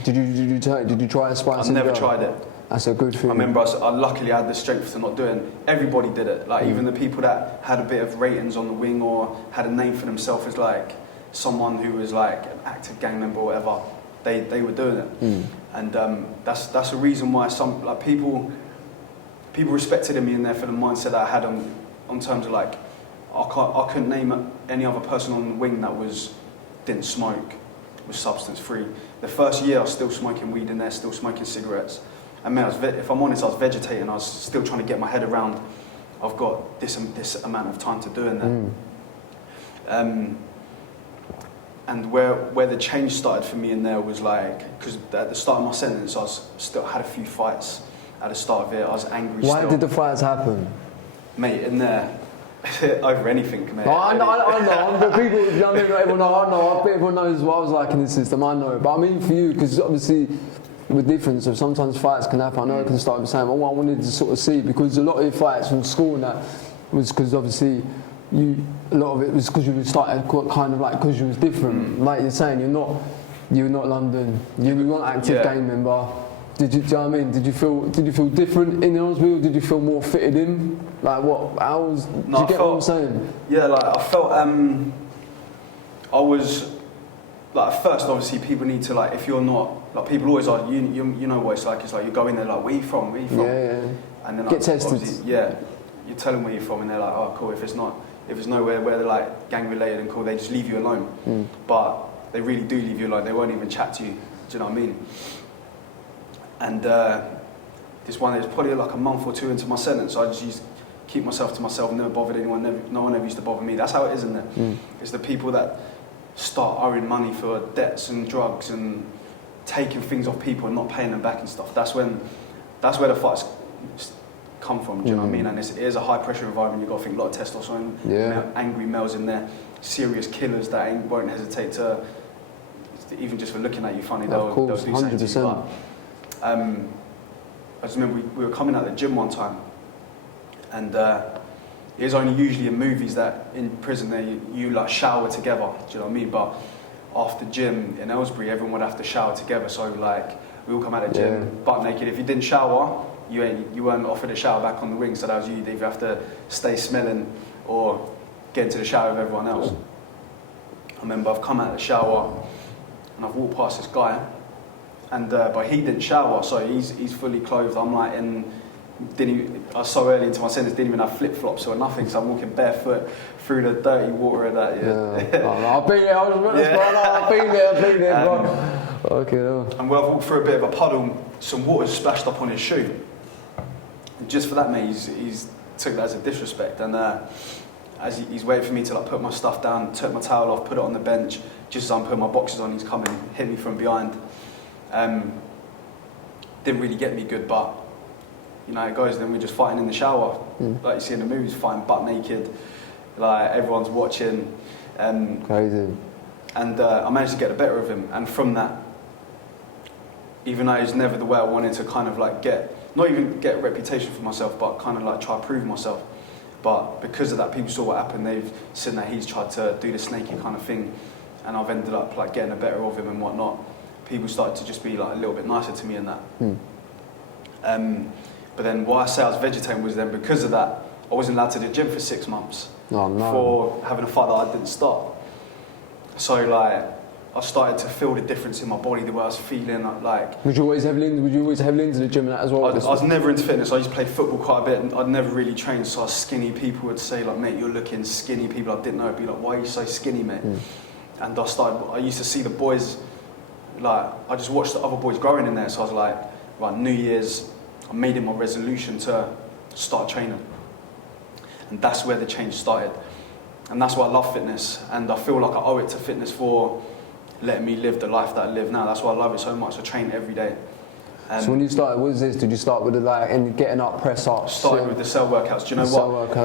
Did you try a spice? I've never tried it. That's a good thing. I remember I luckily had the strength to not do it. Everybody did it. Like even the people that had a bit of ratings on the wing or had a name for themselves as like someone who was like an active gang member or whatever, they were doing it. And that's a reason why some like people respected me in there for the mindset that I had on terms of like I couldn't name any other person on the wing that didn't smoke, was substance free. The first year I was still smoking weed in there, still smoking cigarettes. I mean, if I'm honest, I was vegetating. I was still trying to get my head around. I've got this amount of time to do in there. And where the change started for me in there was like, because at the start of my sentence, I still had a few fights. At the start of it, I was angry. Why did the fights happen, mate? In there, over anything, mate. I know. But people, everyone know. Everyone knows what I was like in the system. I know, but I mean for you, because obviously. With difference, so sometimes fights can happen. I know I can start with saying, I wanted to sort of see, because a lot of your fights from school and that was because obviously you a lot of it was because you were starting kind of like because you was different. Like you're saying, you're not London. You weren't an active gang member. Do you know what I mean? Did you feel different in Aylesbury, or did you feel more fitted in? Like what? Do you get what I'm saying? Yeah, like I felt I was like at first obviously people need to like if you're not like people always are you know what it's like you go in there like where you from? Yeah. And then get tested. Yeah, you tell them where you're from and they're like oh cool if it's nowhere where they're like gang related and cool they just leave you alone. But they really do leave you alone. They won't even chat to you. Do you know what I mean? And this one, it was probably like a month or two into my sentence. So I just used to keep myself to myself, never bothered anyone, no one ever used to bother me. That's how it is, isn't it? It's the people that start owing money for debts and drugs and taking things off people and not paying them back and stuff. That's where the fights come from, do you know what I mean? And it is a high pressure environment. You've got to think a lot of testosterone, angry males in there, serious killers that won't hesitate to, even just for looking at you funny, they'll do something to you. I just remember we were coming out of the gym one time, and it was only usually in movies that in prison you like shower together. Do you know what I mean? But after gym in Aylesbury, everyone would have to shower together. So like we all come out of the gym butt naked. If you didn't shower, you weren't offered a shower back on the wing. So that was you. You'd either have to stay smelling or get into the shower with everyone else. I remember I've come out of the shower and I've walked past this guy. And but he didn't shower, so he's fully clothed. I'm like I was so early into my sentence, didn't even have flip flops or nothing. So I'm walking barefoot through the dirty water of that. I've been there. I've been there. Bro. Okay. And I've walked through a bit of a puddle. Some water splashed up on his shoe. And just for that, mate, he's took that as a disrespect. And as he's waiting for me to like put my stuff down, took my towel off, put it on the bench. Just as I'm putting my boxes on, he's coming, hit me from behind. Didn't really get me good, but you know it goes. Then we're just fighting in the shower, like you see in the movies, fighting butt naked, like everyone's watching. Crazy. And I managed to get the better of him, and from that, even though it's never the way I wanted to kind of like not even get a reputation for myself, but kind of like try to prove myself. But because of that, people saw what happened. They've seen that he's tried to do the snaky kind of thing, and I've ended up like getting the better of him and whatnot. People started to just be like a little bit nicer to me in that. But then why I say I was vegetarian was then because of that, I wasn't allowed to the gym for 6 months for having a fight that I didn't start. So like I started to feel the difference in my body, the way I was feeling. Like Would you always heavily into the gym and that as well? I was never into fitness. I used to play football quite a bit, and I'd never really trained. So I was skinny. People would say like, "Mate, you're looking skinny." People I didn't know would be like, "Why are you so skinny, mate?" And I used to see the boys. Like I just watched the other boys growing in there, so I was like, right, New Year's, I made it my resolution to start training, and that's where the change started, and that's why I love fitness, and I feel like I owe it to fitness for letting me live the life that I live now. That's why I love it so much. I train every day. So when you started, what was this? Did you start with getting up, press ups? Started with the cell workouts. Do you know what?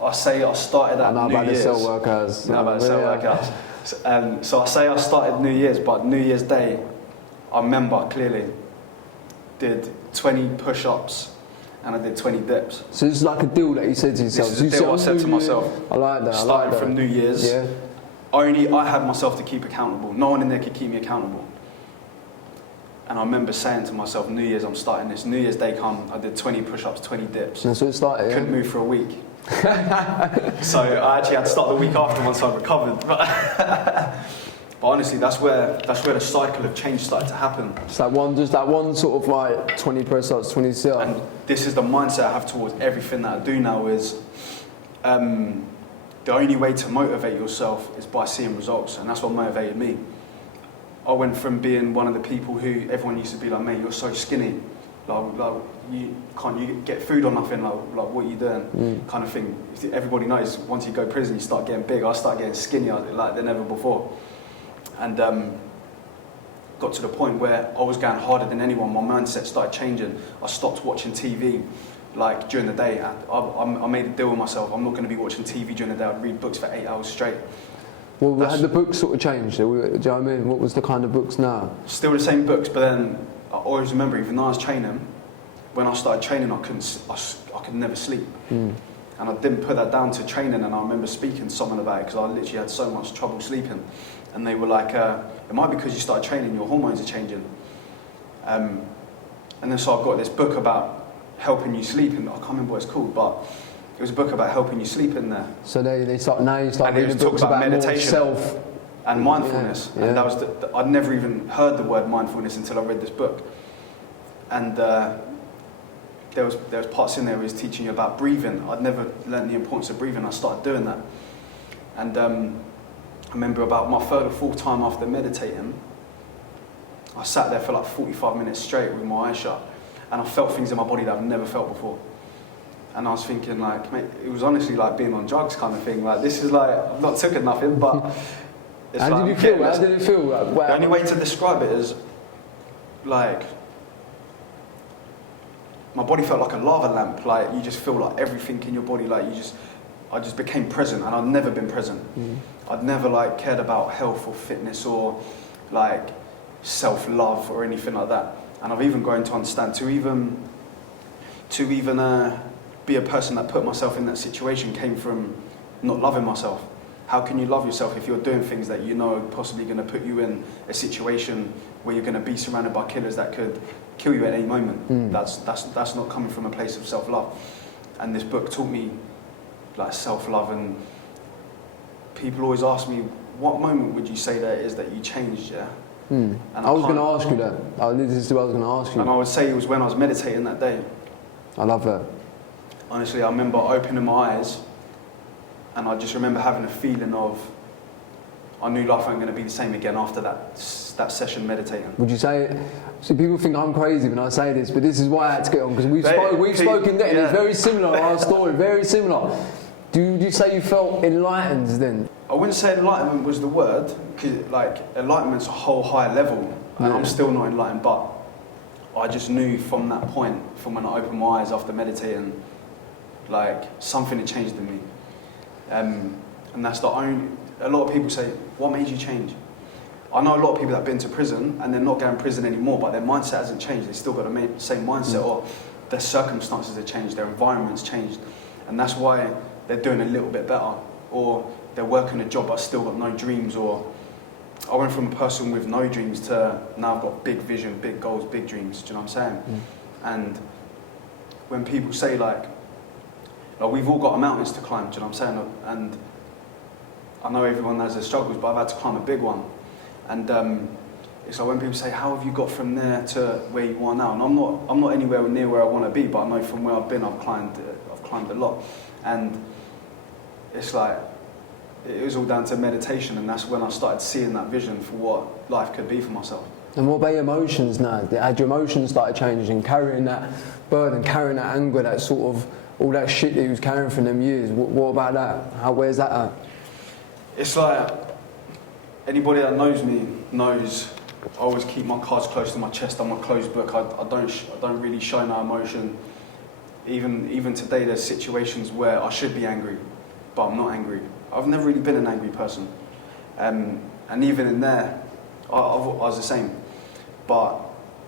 I say I started at New Year's. Cell workouts. Now about the cell workouts. So I say I started New Year's, but New Year's Day, I remember clearly, did 20 push-ups and I did 20 dips. So this is like a deal that you said to yourself. This is a deal I said to myself. I like that. Starting from New Year's, only I had myself to keep accountable. No one in there could keep me accountable. And I remember saying to myself, New Year's, I'm starting this. New Year's Day come, I did 20 push-ups, 20 dips. And so it started, Couldn't move for a week. So I actually had to start the week after once I recovered. But honestly, that's where the cycle of change started to happen. Just that one sort of like 20 press-ups, 20 sit-ups. And this is the mindset I have towards everything that I do now is the only way to motivate yourself is by seeing results, and that's what motivated me. I went from being one of the people who everyone used to be like, mate, you're so skinny. Like you get food or nothing, like what are you doing? Kind of thing. Everybody knows once you go to prison you start getting big. I started getting skinnier like than ever before. And got to the point where I was going harder than anyone. My mindset started changing. I stopped watching TV like during the day. I made a deal with myself. I'm not going to be watching TV during the day. I'd read books for 8 hours straight. Well, had the books sort of changed? Do you know what I mean? What was the kind of books now? Still the same books, but then I always remember, even though I was training, when I started training, I could never sleep. And I didn't put that down to training, and I remember speaking to someone about it because I literally had so much trouble sleeping. And they were like, it might be because you started training, your hormones are changing. And then so I've got this book about helping you sleep, and I can't remember what it's called, but it was a book about helping you sleep in there. So you start reading books about about meditation more self and mindfulness. Yeah. And that was I'd never even heard the word mindfulness until I read this book. And there was parts in there where he was teaching you about breathing. I'd never learned the importance of breathing. I started doing that. And I remember about my third or fourth time after meditating, I sat there for like 45 minutes straight with my eyes shut, and I felt things in my body that I've never felt before. And I was thinking, like, mate, it was honestly like being on drugs kind of thing. Like, this is like, I've not taken nothing, but it's How did you feel? How did it feel? Like, the only way to describe it is, like, my body felt like a lava lamp. Like, you just feel like everything in your body, like I just became present, and I'd never been present. I'd never like cared about health or fitness or like self-love or anything like that. And I've even grown to understand to even be a person that put myself in that situation came from not loving myself. How can you love yourself if you're doing things that you know are possibly going to put you in a situation where you're going to be surrounded by killers that could kill you at any moment? That's not coming from a place of self-love. And this book taught me like self-love, and people always ask me, what moment would you say that is that you changed, yeah? And I was going to ask you that. This is what I was going to ask you. And I would say it was when I was meditating that day. I love that. Honestly, I remember opening my eyes, and I just remember having a feeling of, I knew life wasn't going to be the same again after that session meditating. Would you say, see, people think I'm crazy when I say this, but this is why I had to get on, because we've spoken then, yeah. It's very similar, our story, very similar. Do you say you felt enlightened then? I wouldn't say enlightenment was the word, because like enlightenment's a whole higher level, and I'm still not enlightened, but I just knew from that point, from when I opened my eyes after meditating, like something had changed in me. And that's the only, a lot of people say, what made you change? I know a lot of people that have been to prison and they're not going to prison anymore, but their mindset hasn't changed. They've still got the same mindset, or their circumstances have changed, their environment's changed. And that's why they're doing a little bit better, or they're working a job but still got no dreams. Or I went from a person with no dreams to now I've got big vision, big goals, big dreams. Do you know what I'm saying? And when people say like we've all got mountains to climb, do you know what I'm saying? And I know everyone has their struggles, but I've had to climb a big one. And it's like when people say, how have you got from there to where you are now? And I'm not anywhere near where I want to be, but I know from where I've been, I've climbed a lot. And it's like, it was all down to meditation, and that's when I started seeing that vision for what life could be for myself. And what about your emotions now? Had your emotions started changing, carrying that burden, carrying that anger, that sort of, all that shit that you was carrying from them years? What about that? Where's that at? It's like, anybody that knows me knows I always keep my cards close to my chest. I'm a closed book. I don't really show no emotion. Even today, there's situations where I should be angry, but I'm not angry. I've never really been an angry person. And even in there, I was the same. But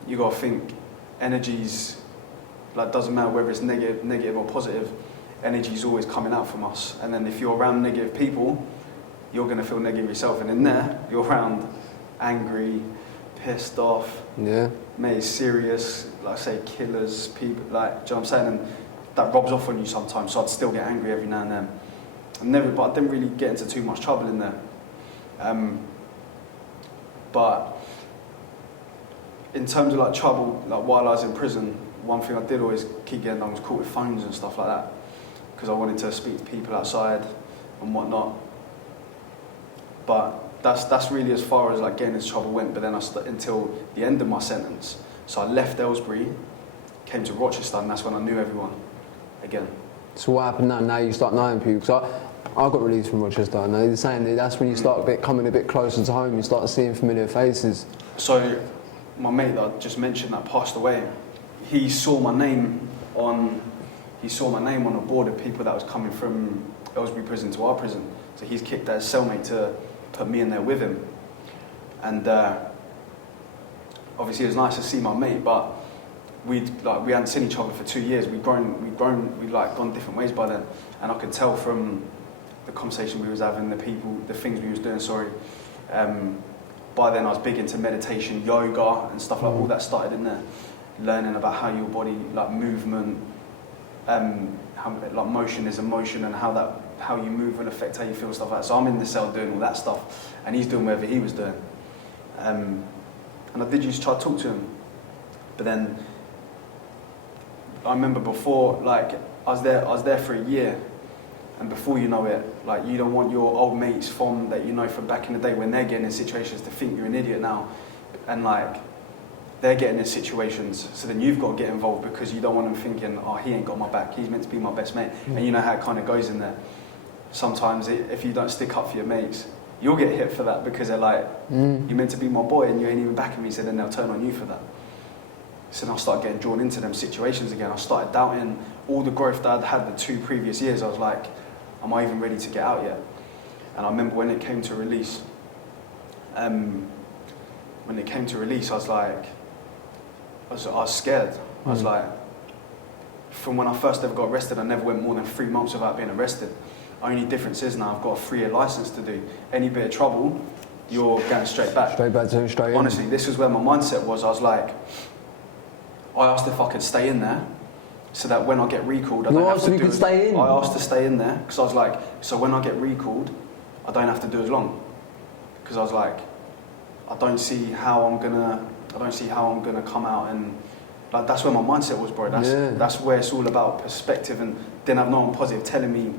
you got to think, energies, like, doesn't matter whether it's negative or positive, energy's always coming out from us. And then if you're around negative people, you're going to feel negative yourself. And in there, you're around angry, pissed off, mate, serious, like say killers, people, like, do you know what I'm saying? And that rubs off on you sometimes, so I'd still get angry every now and then. But I didn't really get into too much trouble in there. But in terms of like trouble, like while I was in prison, one thing I did always keep getting done was caught with phones and stuff like that, because I wanted to speak to people outside and whatnot. But that's really as far as like getting into trouble went. But then until the end of my sentence, so I left Aylesbury, came to Rochester, and that's when I knew everyone again. So what happened now? Now you start knowing people. Because I got released from Rochester, and they're saying that that's when you start coming a bit closer to home. You start seeing familiar faces. So my mate that I just mentioned that passed away, he saw my name on a board of people that was coming from Aylesbury prison to our prison. So he's kicked out his cellmate to put me in there with him. And obviously it was nice to see my mate, but we hadn't seen each other for 2 years. We'd gone different ways by then, and I could tell from the conversation we was having, the things we was doing. By then I was big into meditation, yoga, and stuff like all that started in there. Learning about how your body, like movement, how like motion is emotion, and how you move will affect how you feel, stuff like that. So I'm in the cell doing all that stuff, and he's doing whatever he was doing. And I did used to try to talk to him, but then I remember before, like I was there for a year, and before you know it, like you don't want your old mates from back in the day when they're getting in situations to think you're an idiot now, and like they're getting in situations, so then you've got to get involved because you don't want them thinking, oh, he ain't got my back, he's meant to be my best mate. And you know how it kind of goes in there. Sometimes if you don't stick up for your mates, you'll get hit for that because they're like, you're meant to be my boy and you ain't even backing me, so then they'll turn on you for that. So then I started getting drawn into them situations again. I started doubting all the growth that I'd had the 2 previous years. I was like, am I even ready to get out yet? And I remember when it came to release, I was like, I was scared. I was like, from when I first ever got arrested, I never went more than 3 months without being arrested. Only difference is now I've got a 3-year license to do. Any bit of trouble, you're going straight back. Straight Honestly, this is where my mindset was. I was like, I asked if I could stay in there, so that when I get recalled, I don't have to do. Could stay in. I asked to stay in there because I was like, so when I get recalled, I don't have to do as long. Because I was like, I don't see how I'm gonna come out, and like that's where my mindset was, bro. That's where it's all about perspective, and then I've no one positive telling me,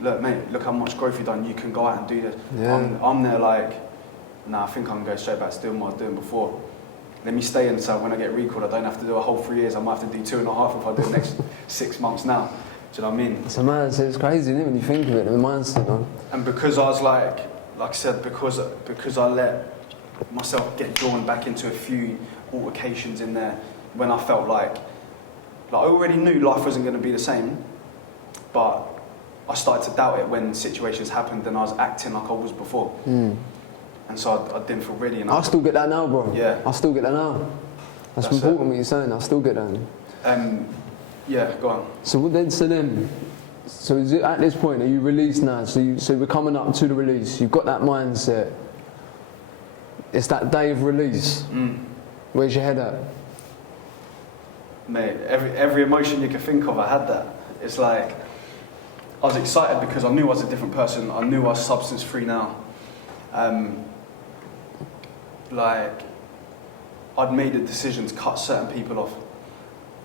look, mate, look how much growth you've done. You can go out and do this. Yeah. I'm there like, nah, I think I'm gonna go straight back to doing what I was doing before. Let me stay in, so when I get recalled, I don't have to do a whole 3 years. I might have to do 2.5 if I do the next 6 months now. Do you know what I mean? It's a mindset. It's crazy, isn't it, when you think of it, the mindset, man. And because I was like I said, because I let myself get drawn back into a few altercations in there when I felt like I already knew life wasn't going to be the same, but I started to doubt it when situations happened and I was acting like I was before. And so I didn't feel ready. And I still get that now, bro. Yeah. I still get that now. That's important what you're saying. I still get that. Yeah, go on. So is it at this point, are you released now? So we're coming up to the release. You've got that mindset. It's that day of release. Where's your head at? Mate, every emotion you can think of, I had that. It's like, I was excited because I knew I was a different person. I knew I was substance free now. Like, I'd made a decision to cut certain people off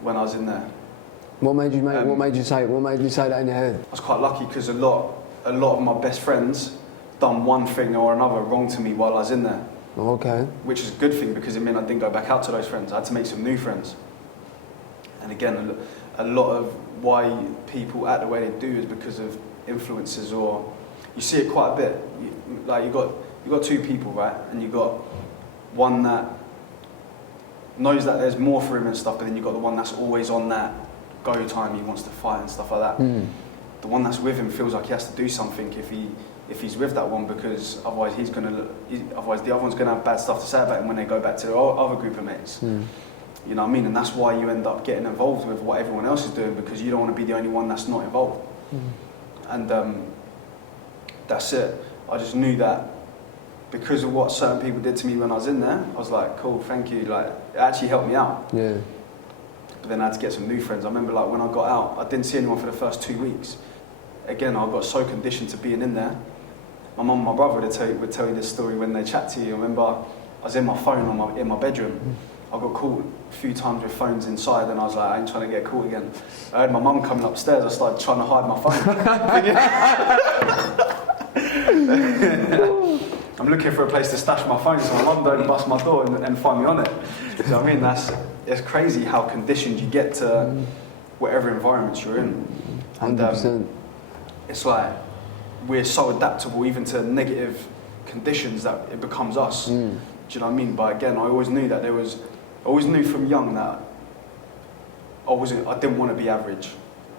when I was in there. What made you say that in your head? I was quite lucky because a lot of my best friends done one thing or another wrong to me while I was in there. Okay. Which is a good thing because it meant I didn't go back out to those friends. I had to make some new friends. And again, a lot of why people act the way they do is because of influences, or you see it quite a bit. You got 2 people, right? And you got one that knows that there's more for him and stuff, but then you got the one that's always on that go time. He wants to fight and stuff like that. The one that's with him feels like he has to do something if he's with that one, because otherwise the other one's gonna have bad stuff to say about him when they go back to their other group of mates. You know what I mean? And that's why you end up getting involved with what everyone else is doing, because you don't want to be the only one that's not involved. And that's it. I just knew that because of what certain people did to me when I was in there, I was like, cool, thank you. Like, it actually helped me out. Yeah. But then I had to get some new friends. I remember, like, when I got out, I didn't see anyone for the first 2 weeks. Again, I got so conditioned to being in there. My mum and my brother would tell you this story when they chat to you. I remember I was in my phone in my bedroom. I got caught a few times with phones inside, and I was like, I ain't trying to get caught again. I heard my mum coming upstairs. I started trying to hide my phone. I'm looking for a place to stash my phone so my mum don't bust my door and find me on it. You know what I mean? It's crazy how conditioned you get to whatever environment you're in. And 100%. It's like we're so adaptable even to negative conditions that it becomes us. Do you know what I mean? But again, I always knew from young that I didn't want to be average.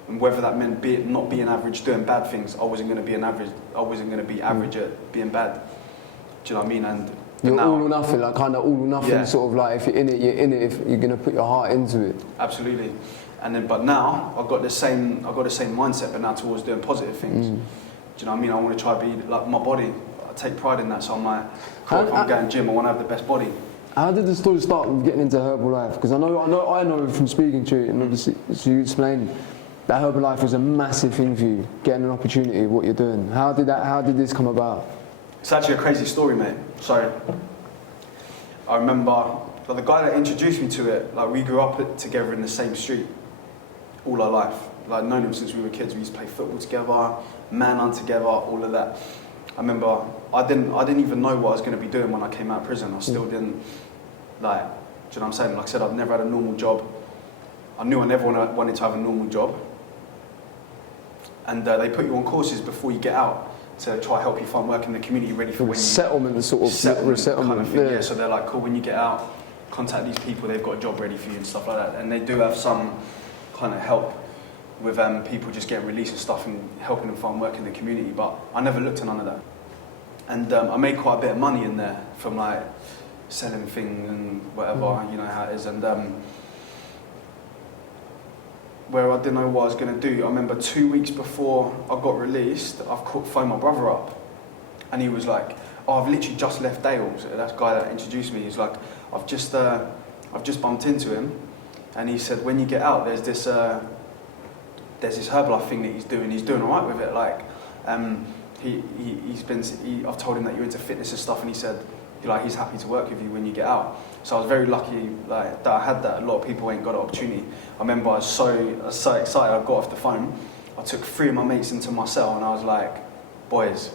And whether that meant not being average, doing bad things, I wasn't going to be average at being bad. Do you know what I mean? And You're now, all or nothing, like kind of all or nothing, Yeah. sort of like if you're in it, you're in it. If you're gonna put your heart into it. Absolutely. And then, but now I've got the same mindset, but now towards doing positive things. Do you know what I mean? I want to try to be like my body. I take pride in that. So I'm like, cool, if I'm going gym, I want to have the best body. How did the story start with getting into Herbalife? Because I know from speaking to you, and obviously so you explained that Herbalife was a massive thing for you, getting an opportunity of what you're doing. How did this come about? It's actually a crazy story, mate. So I remember the guy that introduced me to it. Like we grew up together in the same street all our life. Like known him since we were kids. We used to play football together, man hunt together, all of that. I remember I didn't even know what I was going to be doing when I came out of prison. I still didn't like. Do you know what I'm saying? Like I said, I've never had a normal job. I knew I never wanted to have a normal job. And they put you on courses before you get out to try to help you find work in the community ready for when you... Settlement, sort of resettlement. Kind of thing, yeah. So they're like, cool, when you get out, contact these people, they've got a job ready for you and stuff like that. And they do have some kind of help with people just getting released and stuff and helping them find work in the community. But I never looked at none of that. And I made quite a bit of money in there from like selling things and whatever, you know how it is. And where I didn't know what I was going to do. I remember 2 weeks before I got released, I've phoned my brother up, and he was like, "Oh, I've literally just left Dale." So that guy that introduced me, he's like, "I've just bumped into him," and he said, "When you get out, there's this Herbalife thing that he's doing. He's doing all right with it. Like, I've told him that you're into fitness and stuff, and he said, like, he's happy to work with you when you get out." So I was very lucky, like, that I had that. A lot of people ain't got an opportunity. I remember I was so excited. I got off the phone. I took 3 of my mates into my cell, and I was like, "Boys,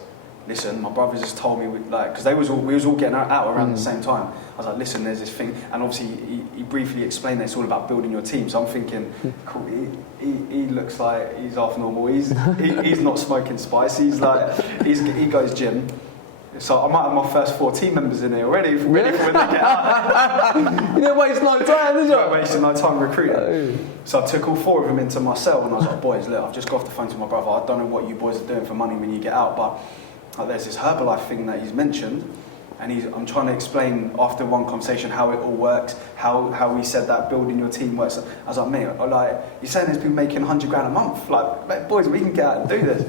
listen, my brother just told me," because we was all getting out around the same time. I was like, "Listen, there's this thing," and obviously he briefly explained that it's all about building your team. So I'm thinking, cool, he looks like he's half normal. He's not smoking spice. He's like he goes gym. So I might have my first 4 team members in here already, ready for when they get out. You didn't waste no time, did you? Not wasting no time recruiting. So I took all 4 of them into my cell, and I was like, "Boys, look, I've just got off the phone to my brother. I don't know what you boys are doing for money when you get out, but there's this Herbalife thing that he's mentioned, and I'm trying to explain after one conversation how it all works, how he said that building your team works." I was like, "Mate, you're saying there's people making 100 grand a month? Like, mate, boys, we can get out and do this."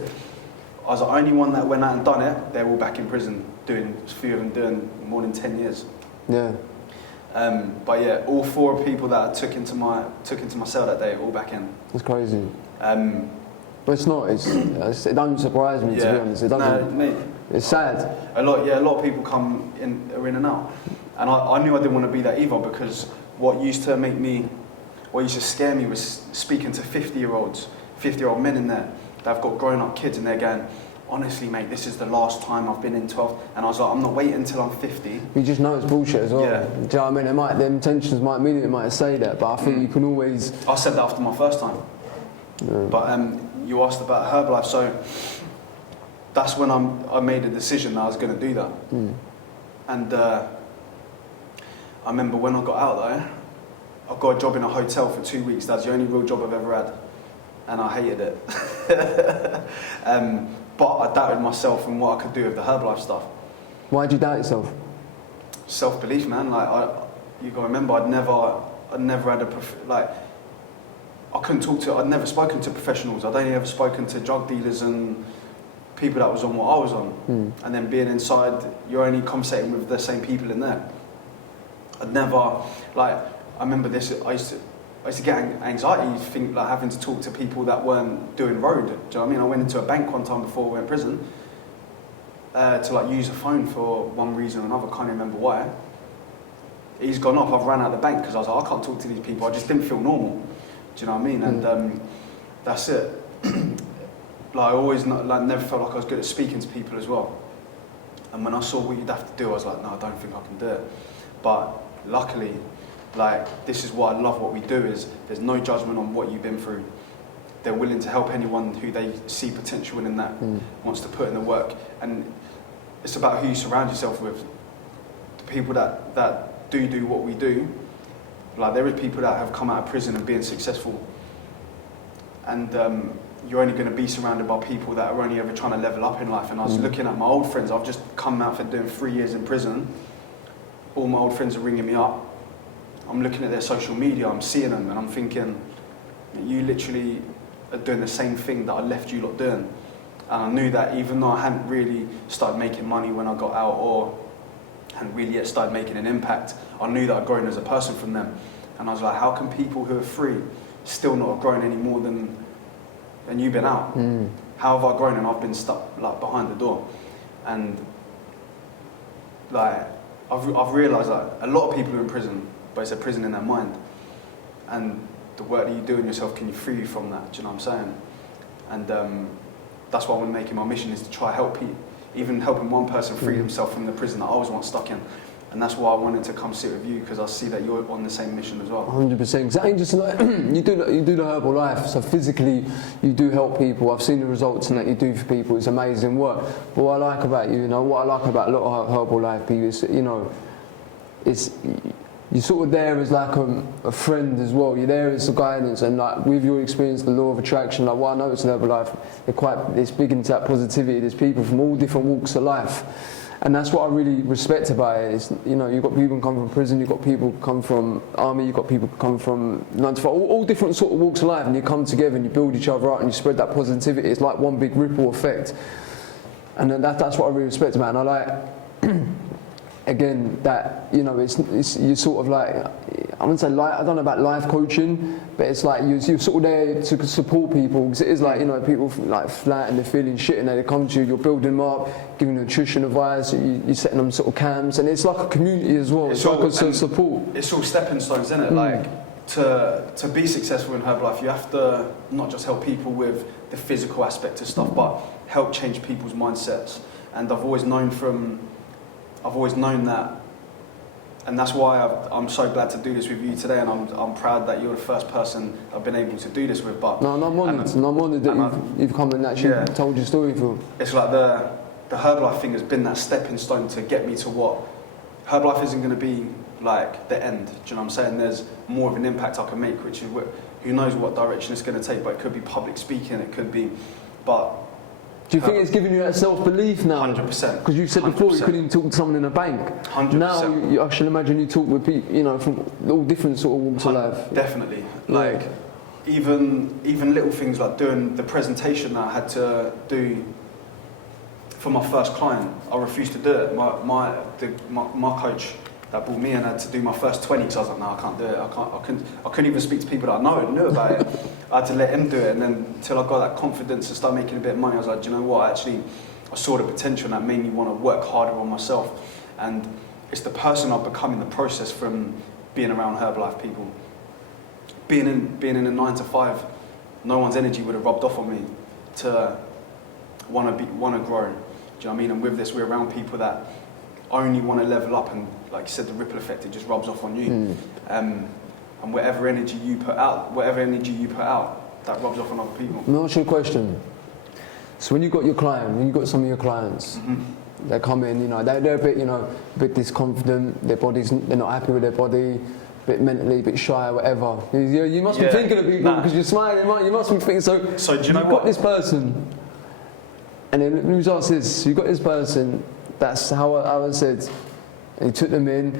I was the only one that went out and done it. They're all back in prison, a few of them doing more than 10 years. Yeah. But yeah, all 4 people that I took into my cell that day, all back in. It's crazy. But it's not. It doesn't surprise me, to be honest. It doesn't. No, it's sad. A lot of people are in and out, and I knew I didn't want to be that either, because what used to scare me was speaking to 50-year-old men in there that have got grown-up kids, and they're going, "Honestly, mate, this is the last time I've been in 12." And I was like, "I'm not waiting until I'm 50. You just know it's bullshit as well. Yeah. Do you know what I mean? The intentions might mean it might say that, but I think you can always... I said that after my first time. Yeah. But you asked about Herbalife, so that's when I made a decision that I was going to do that. And I remember when I got out there, I got a job in a hotel for 2 weeks. That's the only real job I've ever had, and I hated it. But I doubted myself and what I could do with the Herbalife stuff. Why did you doubt yourself? Self-belief, man. Like you got to remember, I'd never had I couldn't talk to. I'd never spoken to professionals. I'd only ever spoken to drug dealers and people that was on what I was on. And then being inside, you're only conversating with the same people in there. I'd never I remember this. I used to get anxiety, having to talk to people that weren't doing road. Do you know what I mean? I went into a bank one time before I went to prison to use a phone for one reason or another. Can't remember why. He's gone off. I've ran out of the bank because I was like, I can't talk to these people. I just didn't feel normal. Do you know what I mean? And that's it. I always never felt like I was good at speaking to people as well. And when I saw what you'd have to do, I was like, no, I don't think I can do it. But luckily, this is what I love what we do, is there's no judgment on what you've been through. They're willing to help anyone who they see potential in that, wants to put in the work. And it's about who you surround yourself with. The people that do what we do, there is people that have come out of prison and being successful. And you're only going to be surrounded by people that are only ever trying to level up in life. And I was looking at my old friends. I've just come out for doing 3 years in prison. all my old friends are ringing me up. I'm looking at their social media, I'm seeing them, and I'm thinking, you literally are doing the same thing that I left you lot doing. And I knew that even though I hadn't really started making money when I got out, or hadn't really yet started making an impact, I knew that I'd grown as a person from them. And I was like, how can people who are free still not have grown any more than you've been out? How have I grown and I've been stuck like behind the door? And like I've realised that a lot of people are in prison, but it's a prison in their mind. And the work that you do in yourself, can you free you from that? Do you know what I'm saying? And that's why I'm making my mission, is to try help people, even helping one person free himself from the prison that I was once stuck in. And that's why I wanted to come sit with you, because I see that you're on the same mission as well. 100%. Exactly. Just like you do the Herbalife, so physically you do help people. I've seen the results and that you do for people. It's amazing work. But what I like about you, what I like about a lot of Herbalife people is, it's you're sort of there as like a friend as well. You're there as a guidance, and like with your experience, the law of attraction. Like what I noticed in Herbalife, it's big into that positivity. There's people from all different walks of life. And that's what I really respect about it. Is, you've got people who come from prison, you've got people who come from army, you've got people who come from 9 to 5, all different sort of walks of life, and you come together and you build each other up and you spread that positivity. It's like one big ripple effect. And then that's what I really respect about it. And I like, again, that, it's you're sort of like, I wouldn't say I don't know about life coaching, but it's like you're sort of there to support people, because it is like, people like flat and they're feeling shit and they come to you, you're building them up, giving them nutrition advice, you're setting them sort of camps, and it's like a community as well. It's like a sort of support. It's all stepping stones, isn't it? Like to be successful in Herbalife, you have to not just help people with the physical aspect of stuff, but help change people's mindsets. And I've always known that, and that's why I'm so glad to do this with you today, and I'm proud that you're the first person I've been able to do this with. But no, and I'm honoured that you've come and actually told your story, Phill. It's like the Herbalife thing has been that stepping stone to get me to what Herbalife isn't going to be like the end. Do you know what I'm saying? There's more of an impact I can make, which is who knows what direction it's going to take. But it could be public speaking, it could be, but. Do you think it's giving you that self-belief now? 100%. Because you said before 100%. You couldn't even talk to someone in a bank. 100%. Now, I should imagine you talk with people, from all different sort of walks of life. Definitely. Like, even little things like doing the presentation that I had to do for my first client, I refused to do it. My coach that brought me in had to do my first 20, because I was like, no, I can't do it. I couldn't even speak to people that I knew about it. I had to let him do it, and then until I got that confidence to start making a bit of money, I was like, do you know what? Actually, I saw the potential, and that made me want to work harder on myself. And it's the person I've become in the process from being around Herbalife people. Being in a 9 to 5, no one's energy would have rubbed off on me to want to grow. Do you know what I mean? And with this, we're around people that only want to level up, and like you said, the ripple effect, it just rubs off on you. And whatever energy you put out, that rubs off on other people. Let me ask you a question. So when you got some of your clients, they come in, they're a bit, a bit disconfident, they're not happy with their body, a bit mentally, a bit shy, whatever. You must be thinking of people, because you're smiling, right? You must be thinking, so do you know you've got this person, and then let me just ask this, you've got this person, that's how I said, and you took them in,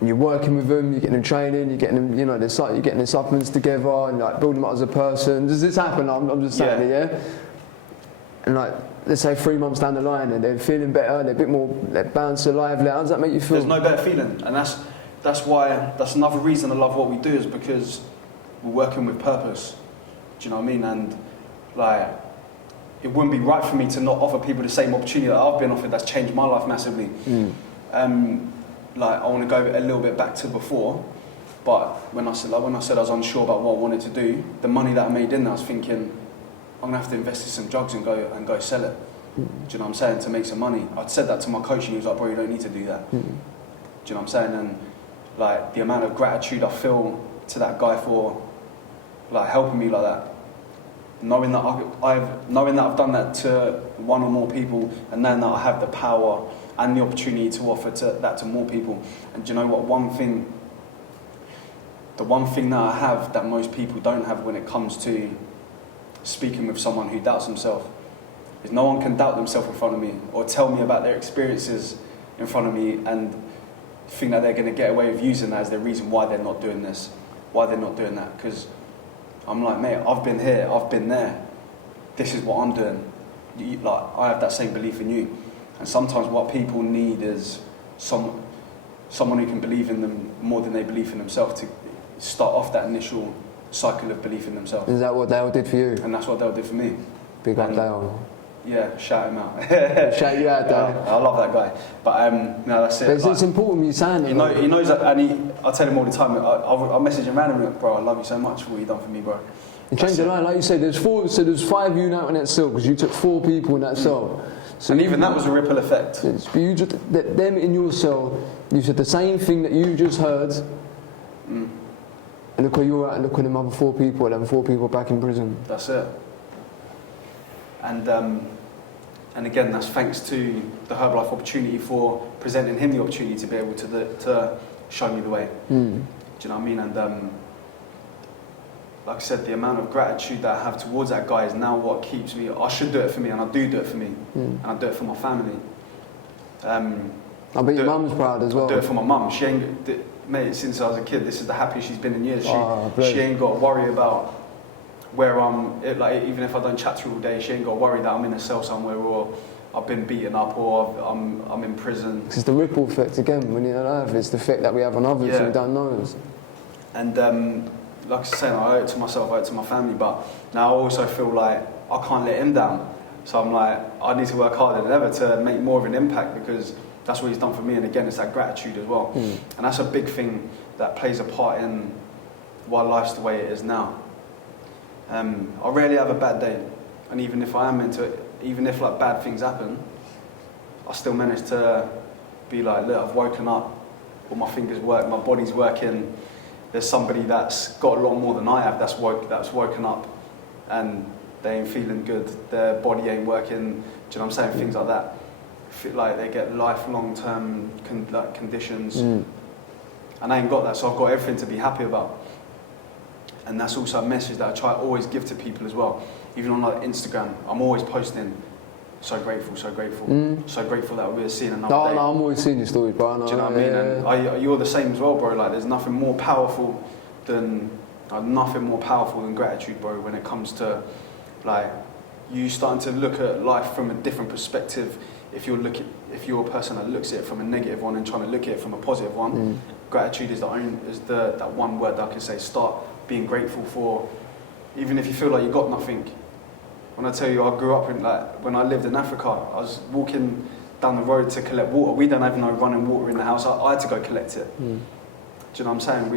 and you're working with them, you're getting them training, you're getting them, you're getting their supplements together, and like building them up as a person. Does this happen? I'm just saying it, yeah? And like, let's say 3 months down the line, and they're feeling better, they're a bit more, they're bounced alive. How does that make you feel? There's no better feeling, and that's another reason I love what we do, is because we're working with purpose. Do you know what I mean? And like, it wouldn't be right for me to not offer people the same opportunity that I've been offered. That's changed my life massively. Like, I want to go a little bit back to before, but when I said I was unsure about what I wanted to do, the money that I made in there, I was thinking, I'm gonna have to invest in some drugs and go sell it. Do you know what I'm saying? To make some money. I'd said that to my coach, and he was like, bro, you don't need to do that. Do you know what I'm saying? And like, the amount of gratitude I feel to that guy for like helping me like that. Knowing that I've done that to one or more people, and knowing that I have the power and the opportunity to offer that to more people. And do you know what? The one thing that I have that most people don't have when it comes to speaking with someone who doubts himself is no one can doubt themselves in front of me or tell me about their experiences in front of me and think that they're going to get away with using that as the reason why they're not doing this, why they're not doing that. Because I'm like, mate, I've been here, I've been there. This is what I'm doing. Like, I have that same belief in you. And sometimes what people need is someone who can believe in them more than they believe in themselves to start off that initial cycle of belief in themselves. Is that what Dale did for you? And that's what Dale did for me. Big up Dale. Yeah, shout him out. Shout you out, Dale. Yeah, I love that guy. But no, that's it. But it's important you saying that. He knows that, and I tell him all the time. I message him randomly, bro. I love you so much for what you've done for me, bro. You changed your life, like you said. There's 5 you out in that cell because you took 4 people in that cell. So and even that was a ripple effect. But you just them in your cell. You said the same thing that you just heard. And look where you're at, and look at them other 4 people, and 4 people back in prison. That's it. And again, that's thanks to the Herbalife opportunity for presenting him the opportunity to be able to show me the way. Do you know what I mean? And like I said, the amount of gratitude that I have towards that guy is now what keeps me. I should do it for me, and I do it for me, and I do it for my family. I bet your mum's proud as well. I do it for my mum. She ain't, mate, since I was a kid, this is the happiest she's been in years. She ain't got to worry about where I'm, like, even if I don't chat to her all day, she ain't got to worry that I'm in a cell somewhere, or I've been beaten up, or I'm in prison. It's the ripple effect again when you're alive. It's the effect that we have on others who don't know us. And like I said, I owe it to myself, I owe it to my family, but now I also feel like I can't let him down. So I'm like, I need to work harder than ever to make more of an impact, because that's what he's done for me. And again, it's that gratitude as well. And that's a big thing that plays a part in why life's the way it is now. I rarely have a bad day, and even if I am into it, even if like bad things happen, I still manage to be like, look, I've woken up, all my fingers work, my body's working. There's somebody that's got a lot more than I have that's woken up, and they ain't feeling good. Their body ain't working. Do you know what I'm saying? Things like that. Feel like they get lifelong term conditions, and I ain't got that. So I've got everything to be happy about. And that's also a message that I try to always give to people as well. Even on like Instagram, I'm always posting, so grateful, so grateful, so grateful that we're seeing another day. No, I'm always seeing your stories, bro. Do you know what I mean? And you're the same as well, bro. Like, there's nothing more powerful than gratitude, bro. When it comes to like you starting to look at life from a different perspective. If you're a person that looks at it from a negative one and trying to look at it from a positive one, gratitude is that one word that I can say. Start being grateful for, even if you feel like you got nothing. When I tell you, I grew up in, like, when I lived in Africa, I was walking down the road to collect water. We don't have no running water in the house. I had to go collect it. Do you know what I'm saying?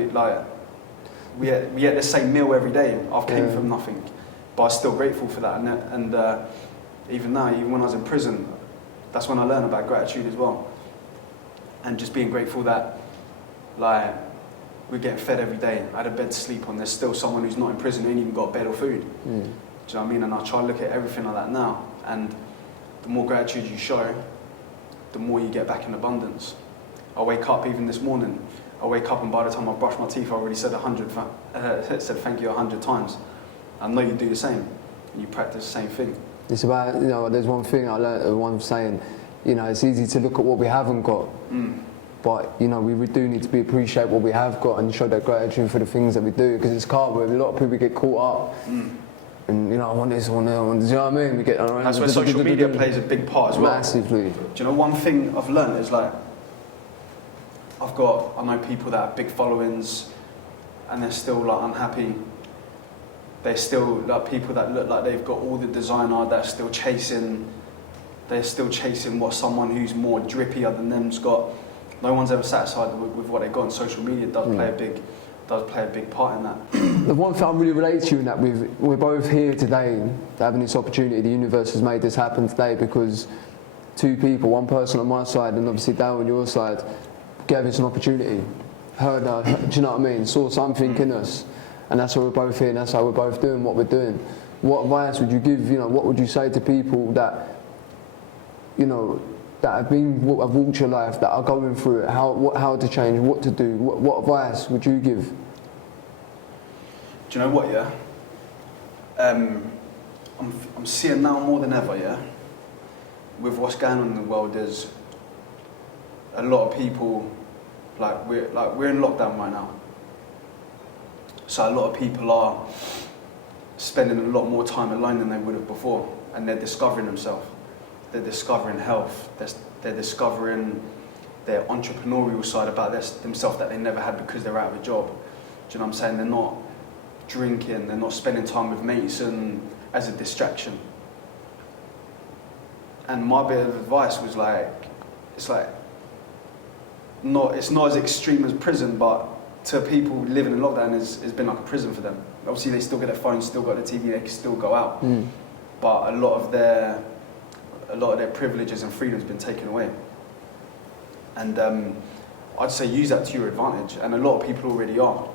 We ate the same meal every day. I've came from nothing, but I was still grateful for that. And even now, even when I was in prison, that's when I learned about gratitude as well. And just being grateful that, like, we're getting fed every day. I had a bed to sleep on. There's still someone who's not in prison who ain't even got a bed or food. Do you know what I mean? And I try to look at everything like that now. And the more gratitude you show, the more you get back in abundance. I wake up, even this morning, I wake up and by the time I brush my teeth, I already said said thank you 100 times. I know you do the same. You practice the same thing. It's about, there's one thing I learned, one saying, it's easy to look at what we haven't got. But, we do need to appreciate what we have got and show that gratitude for the things that we do, because it's hard where a lot of people get caught up. And, I want this, I want that, do you know what I mean? We get around. That's where social media plays a big part as well. Massively. Do you know one thing I've learned is, like, I know people that have big followings and they're still, like, unhappy. They're still, like, people that look like they've got all the designer, they're still chasing what someone who's more drippier than them's got. No one's ever satisfied with what they've got, and social media does play a big part in that. The one thing I really relate to you in that we're both here today, having this opportunity. The universe has made this happen today because 2 people, one person on my side and obviously Dale on your side, gave us an opportunity. Heard do you know what I mean? Saw something in us, and that's why we're both here, and that's how we're both doing what we're doing. What advice would you give? What would you say to people that, that have walked your life, that are going through it, how to change, what to do? What advice would you give? Do you know what, yeah? I'm seeing now more than ever, yeah? With what's going on in the world, there's a lot of people We're in lockdown right now. So a lot of people are spending a lot more time alone than they would have before, and they're discovering themselves. They're discovering health. They're discovering their entrepreneurial side about themselves that they never had because they're out of a job. Do you know what I'm saying? They're not drinking. They're not spending time with mates and as a distraction. And my bit of advice was it's not as extreme as prison, but to people living in lockdown has been like a prison for them. Obviously, they still get their phones, still got their TV, they can still go out. But a lot of their privileges and freedom's been taken away. And I'd say use that to your advantage, and a lot of people already are.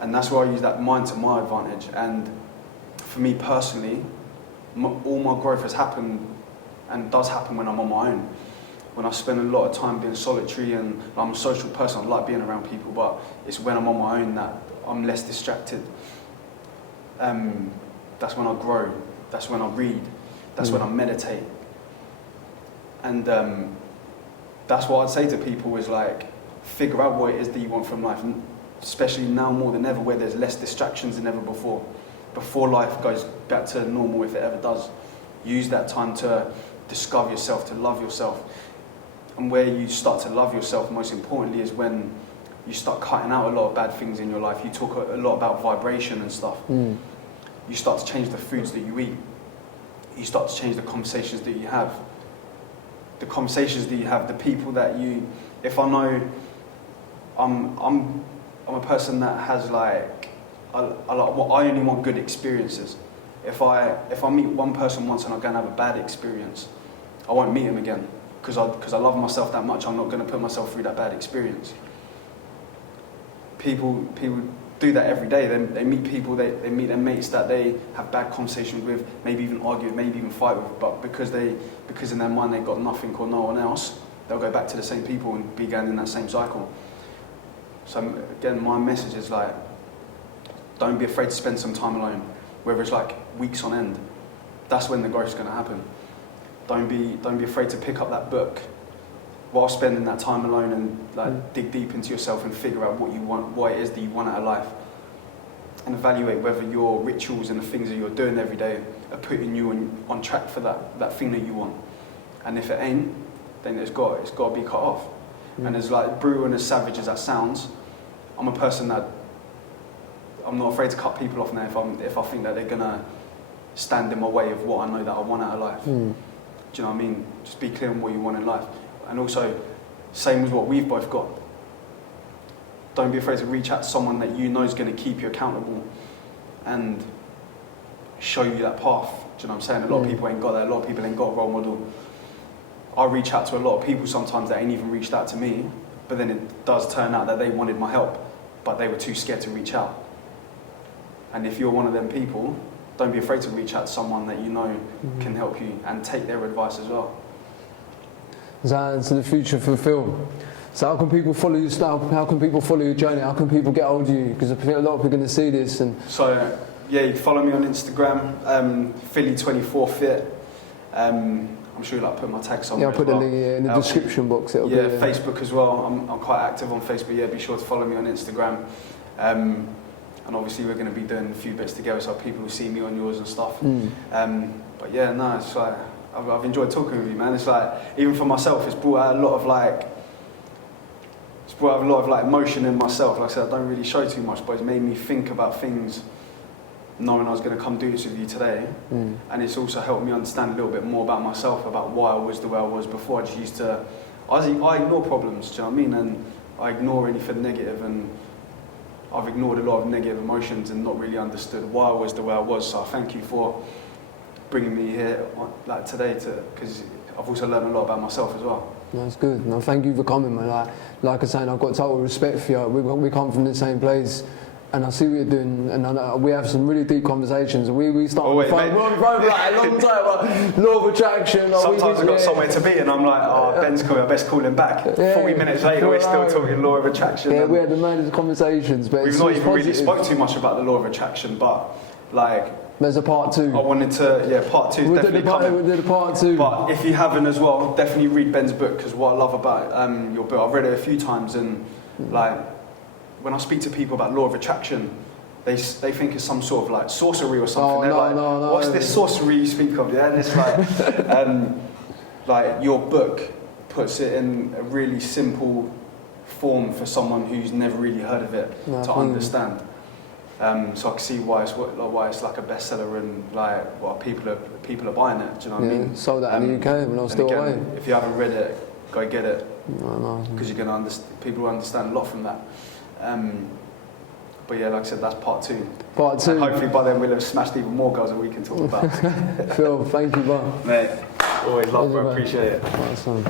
And that's where I use that mind to my advantage. And for me personally, all my growth has happened and does happen when I'm on my own. When I spend a lot of time being solitary, and I'm a social person, I like being around people, but it's when I'm on my own that I'm less distracted. That's when I grow, that's when I read, that's when I meditate. And that's what I'd say to people is figure out what it is that you want from life, and especially now more than ever where there's less distractions than ever before life goes back to normal, if it ever does. Use that time to discover yourself, to love yourself. And where you start to love yourself, most importantly, is when you start cutting out a lot of bad things in your life. You talk a lot about vibration and stuff. You start to change the foods that you eat. You start to change the conversations that you have. The conversations that you have, the people that you... If I know I'm a person that has I only want good experiences. If I meet one person once and I'm going to have a bad experience, I won't meet him again. Because I love myself that much, I'm not going to put myself through that bad experience. People do that every day. They meet people, they meet their mates that they have bad conversations with, maybe even argue with, maybe even fight with, but because in their mind they've got nothing or no one else, they'll go back to the same people and be going in that same cycle. So again, my message is don't be afraid to spend some time alone, whether it's weeks on end. That's when the growth is going to happen. Don't be afraid to pick up that book while spending that time alone and dig deep into yourself and figure out what you want, what it is that you want out of life, and evaluate whether your rituals and the things that you're doing every day are putting you on track for that thing that you want. And if it ain't, then it's got to be cut off. And as brutal and as savage as that sounds, I'm a person that I'm not afraid to cut people off now if I think that they're gonna stand in my way of what I know that I want out of life. Do you know what I mean? Just be clear on what you want in life. And also, same as what we've both got. Don't be afraid to reach out to someone that you know is going to keep you accountable and show you that path. Do you know what I'm saying? A lot of people ain't got that. A lot of people ain't got a role model. I reach out to a lot of people sometimes that ain't even reached out to me, but then it does turn out that they wanted my help, but they were too scared to reach out. And if you're one of them people, don't be afraid to reach out to someone that you know can help you and take their advice as well. So the future for Phill. So how can people follow your style? How can people follow your journey? How can people get hold of you? Because I think a lot of people are going to see this. And so yeah, you can follow me on Instagram, Philly24fit. I'm sure you'll put my tag somewhere. Yeah, I'll put the link in the description box. It'll be, Facebook as well. I'm quite active on Facebook. Yeah, be sure to follow me on Instagram. And obviously we're going to be doing a few bits together so people will see me on yours and stuff. But yeah, no, it's I've enjoyed talking with you, man. It's even for myself, it's brought out a lot of emotion in myself. Like I said, I don't really show too much, but it's made me think about things knowing I was going to come do this with you today. And it's also helped me understand a little bit more about myself, about why I was the way I was before. I ignore problems, do you know what I mean? And I ignore anything negative, and I've ignored a lot of negative emotions and not really understood why I was the way I was. So I thank you for bringing me here today, because I've also learned a lot about myself as well. That's good. No, thank you for coming, man. Like I was saying, I've got total respect for you. We come from the same place, and I see what you're doing, and I know we have some really deep conversations. We start on the phone. We're on the phone for a long time. Law of attraction. Sometimes I've got somewhere to be, and I'm like, Ben's calling. I best call him back. 40 minutes later, we're still talking law of attraction. Yeah, we had the maddest conversations, but we've not even really spoke too much about the law of attraction, but there's a part 2. I wanted to, part 2 is definitely coming. We did a part 2. But if you haven't as well, definitely read Ben's book, because what I love about your book, I've read it a few times, and Like, when I speak to people about law of attraction, they think it's some sort of like sorcery or something. Oh, They're no, like, no. what's this sorcery you speak of? Yeah, and it's like your book puts it in a really simple form for someone who's never really heard of it to understand. So I can see why it's like a bestseller and like people are buying it. Do you know what I mean? Sold that in the UK when I was still away. If you haven't read it, go get it. No. Because you're gonna people will understand a lot from that. But yeah, like I said, that's part 2. Part 2. And hopefully by then we'll have smashed even more girls that we can talk about. Phill, thank you, bro. Mate, always love, bro. Appreciate it. Awesome.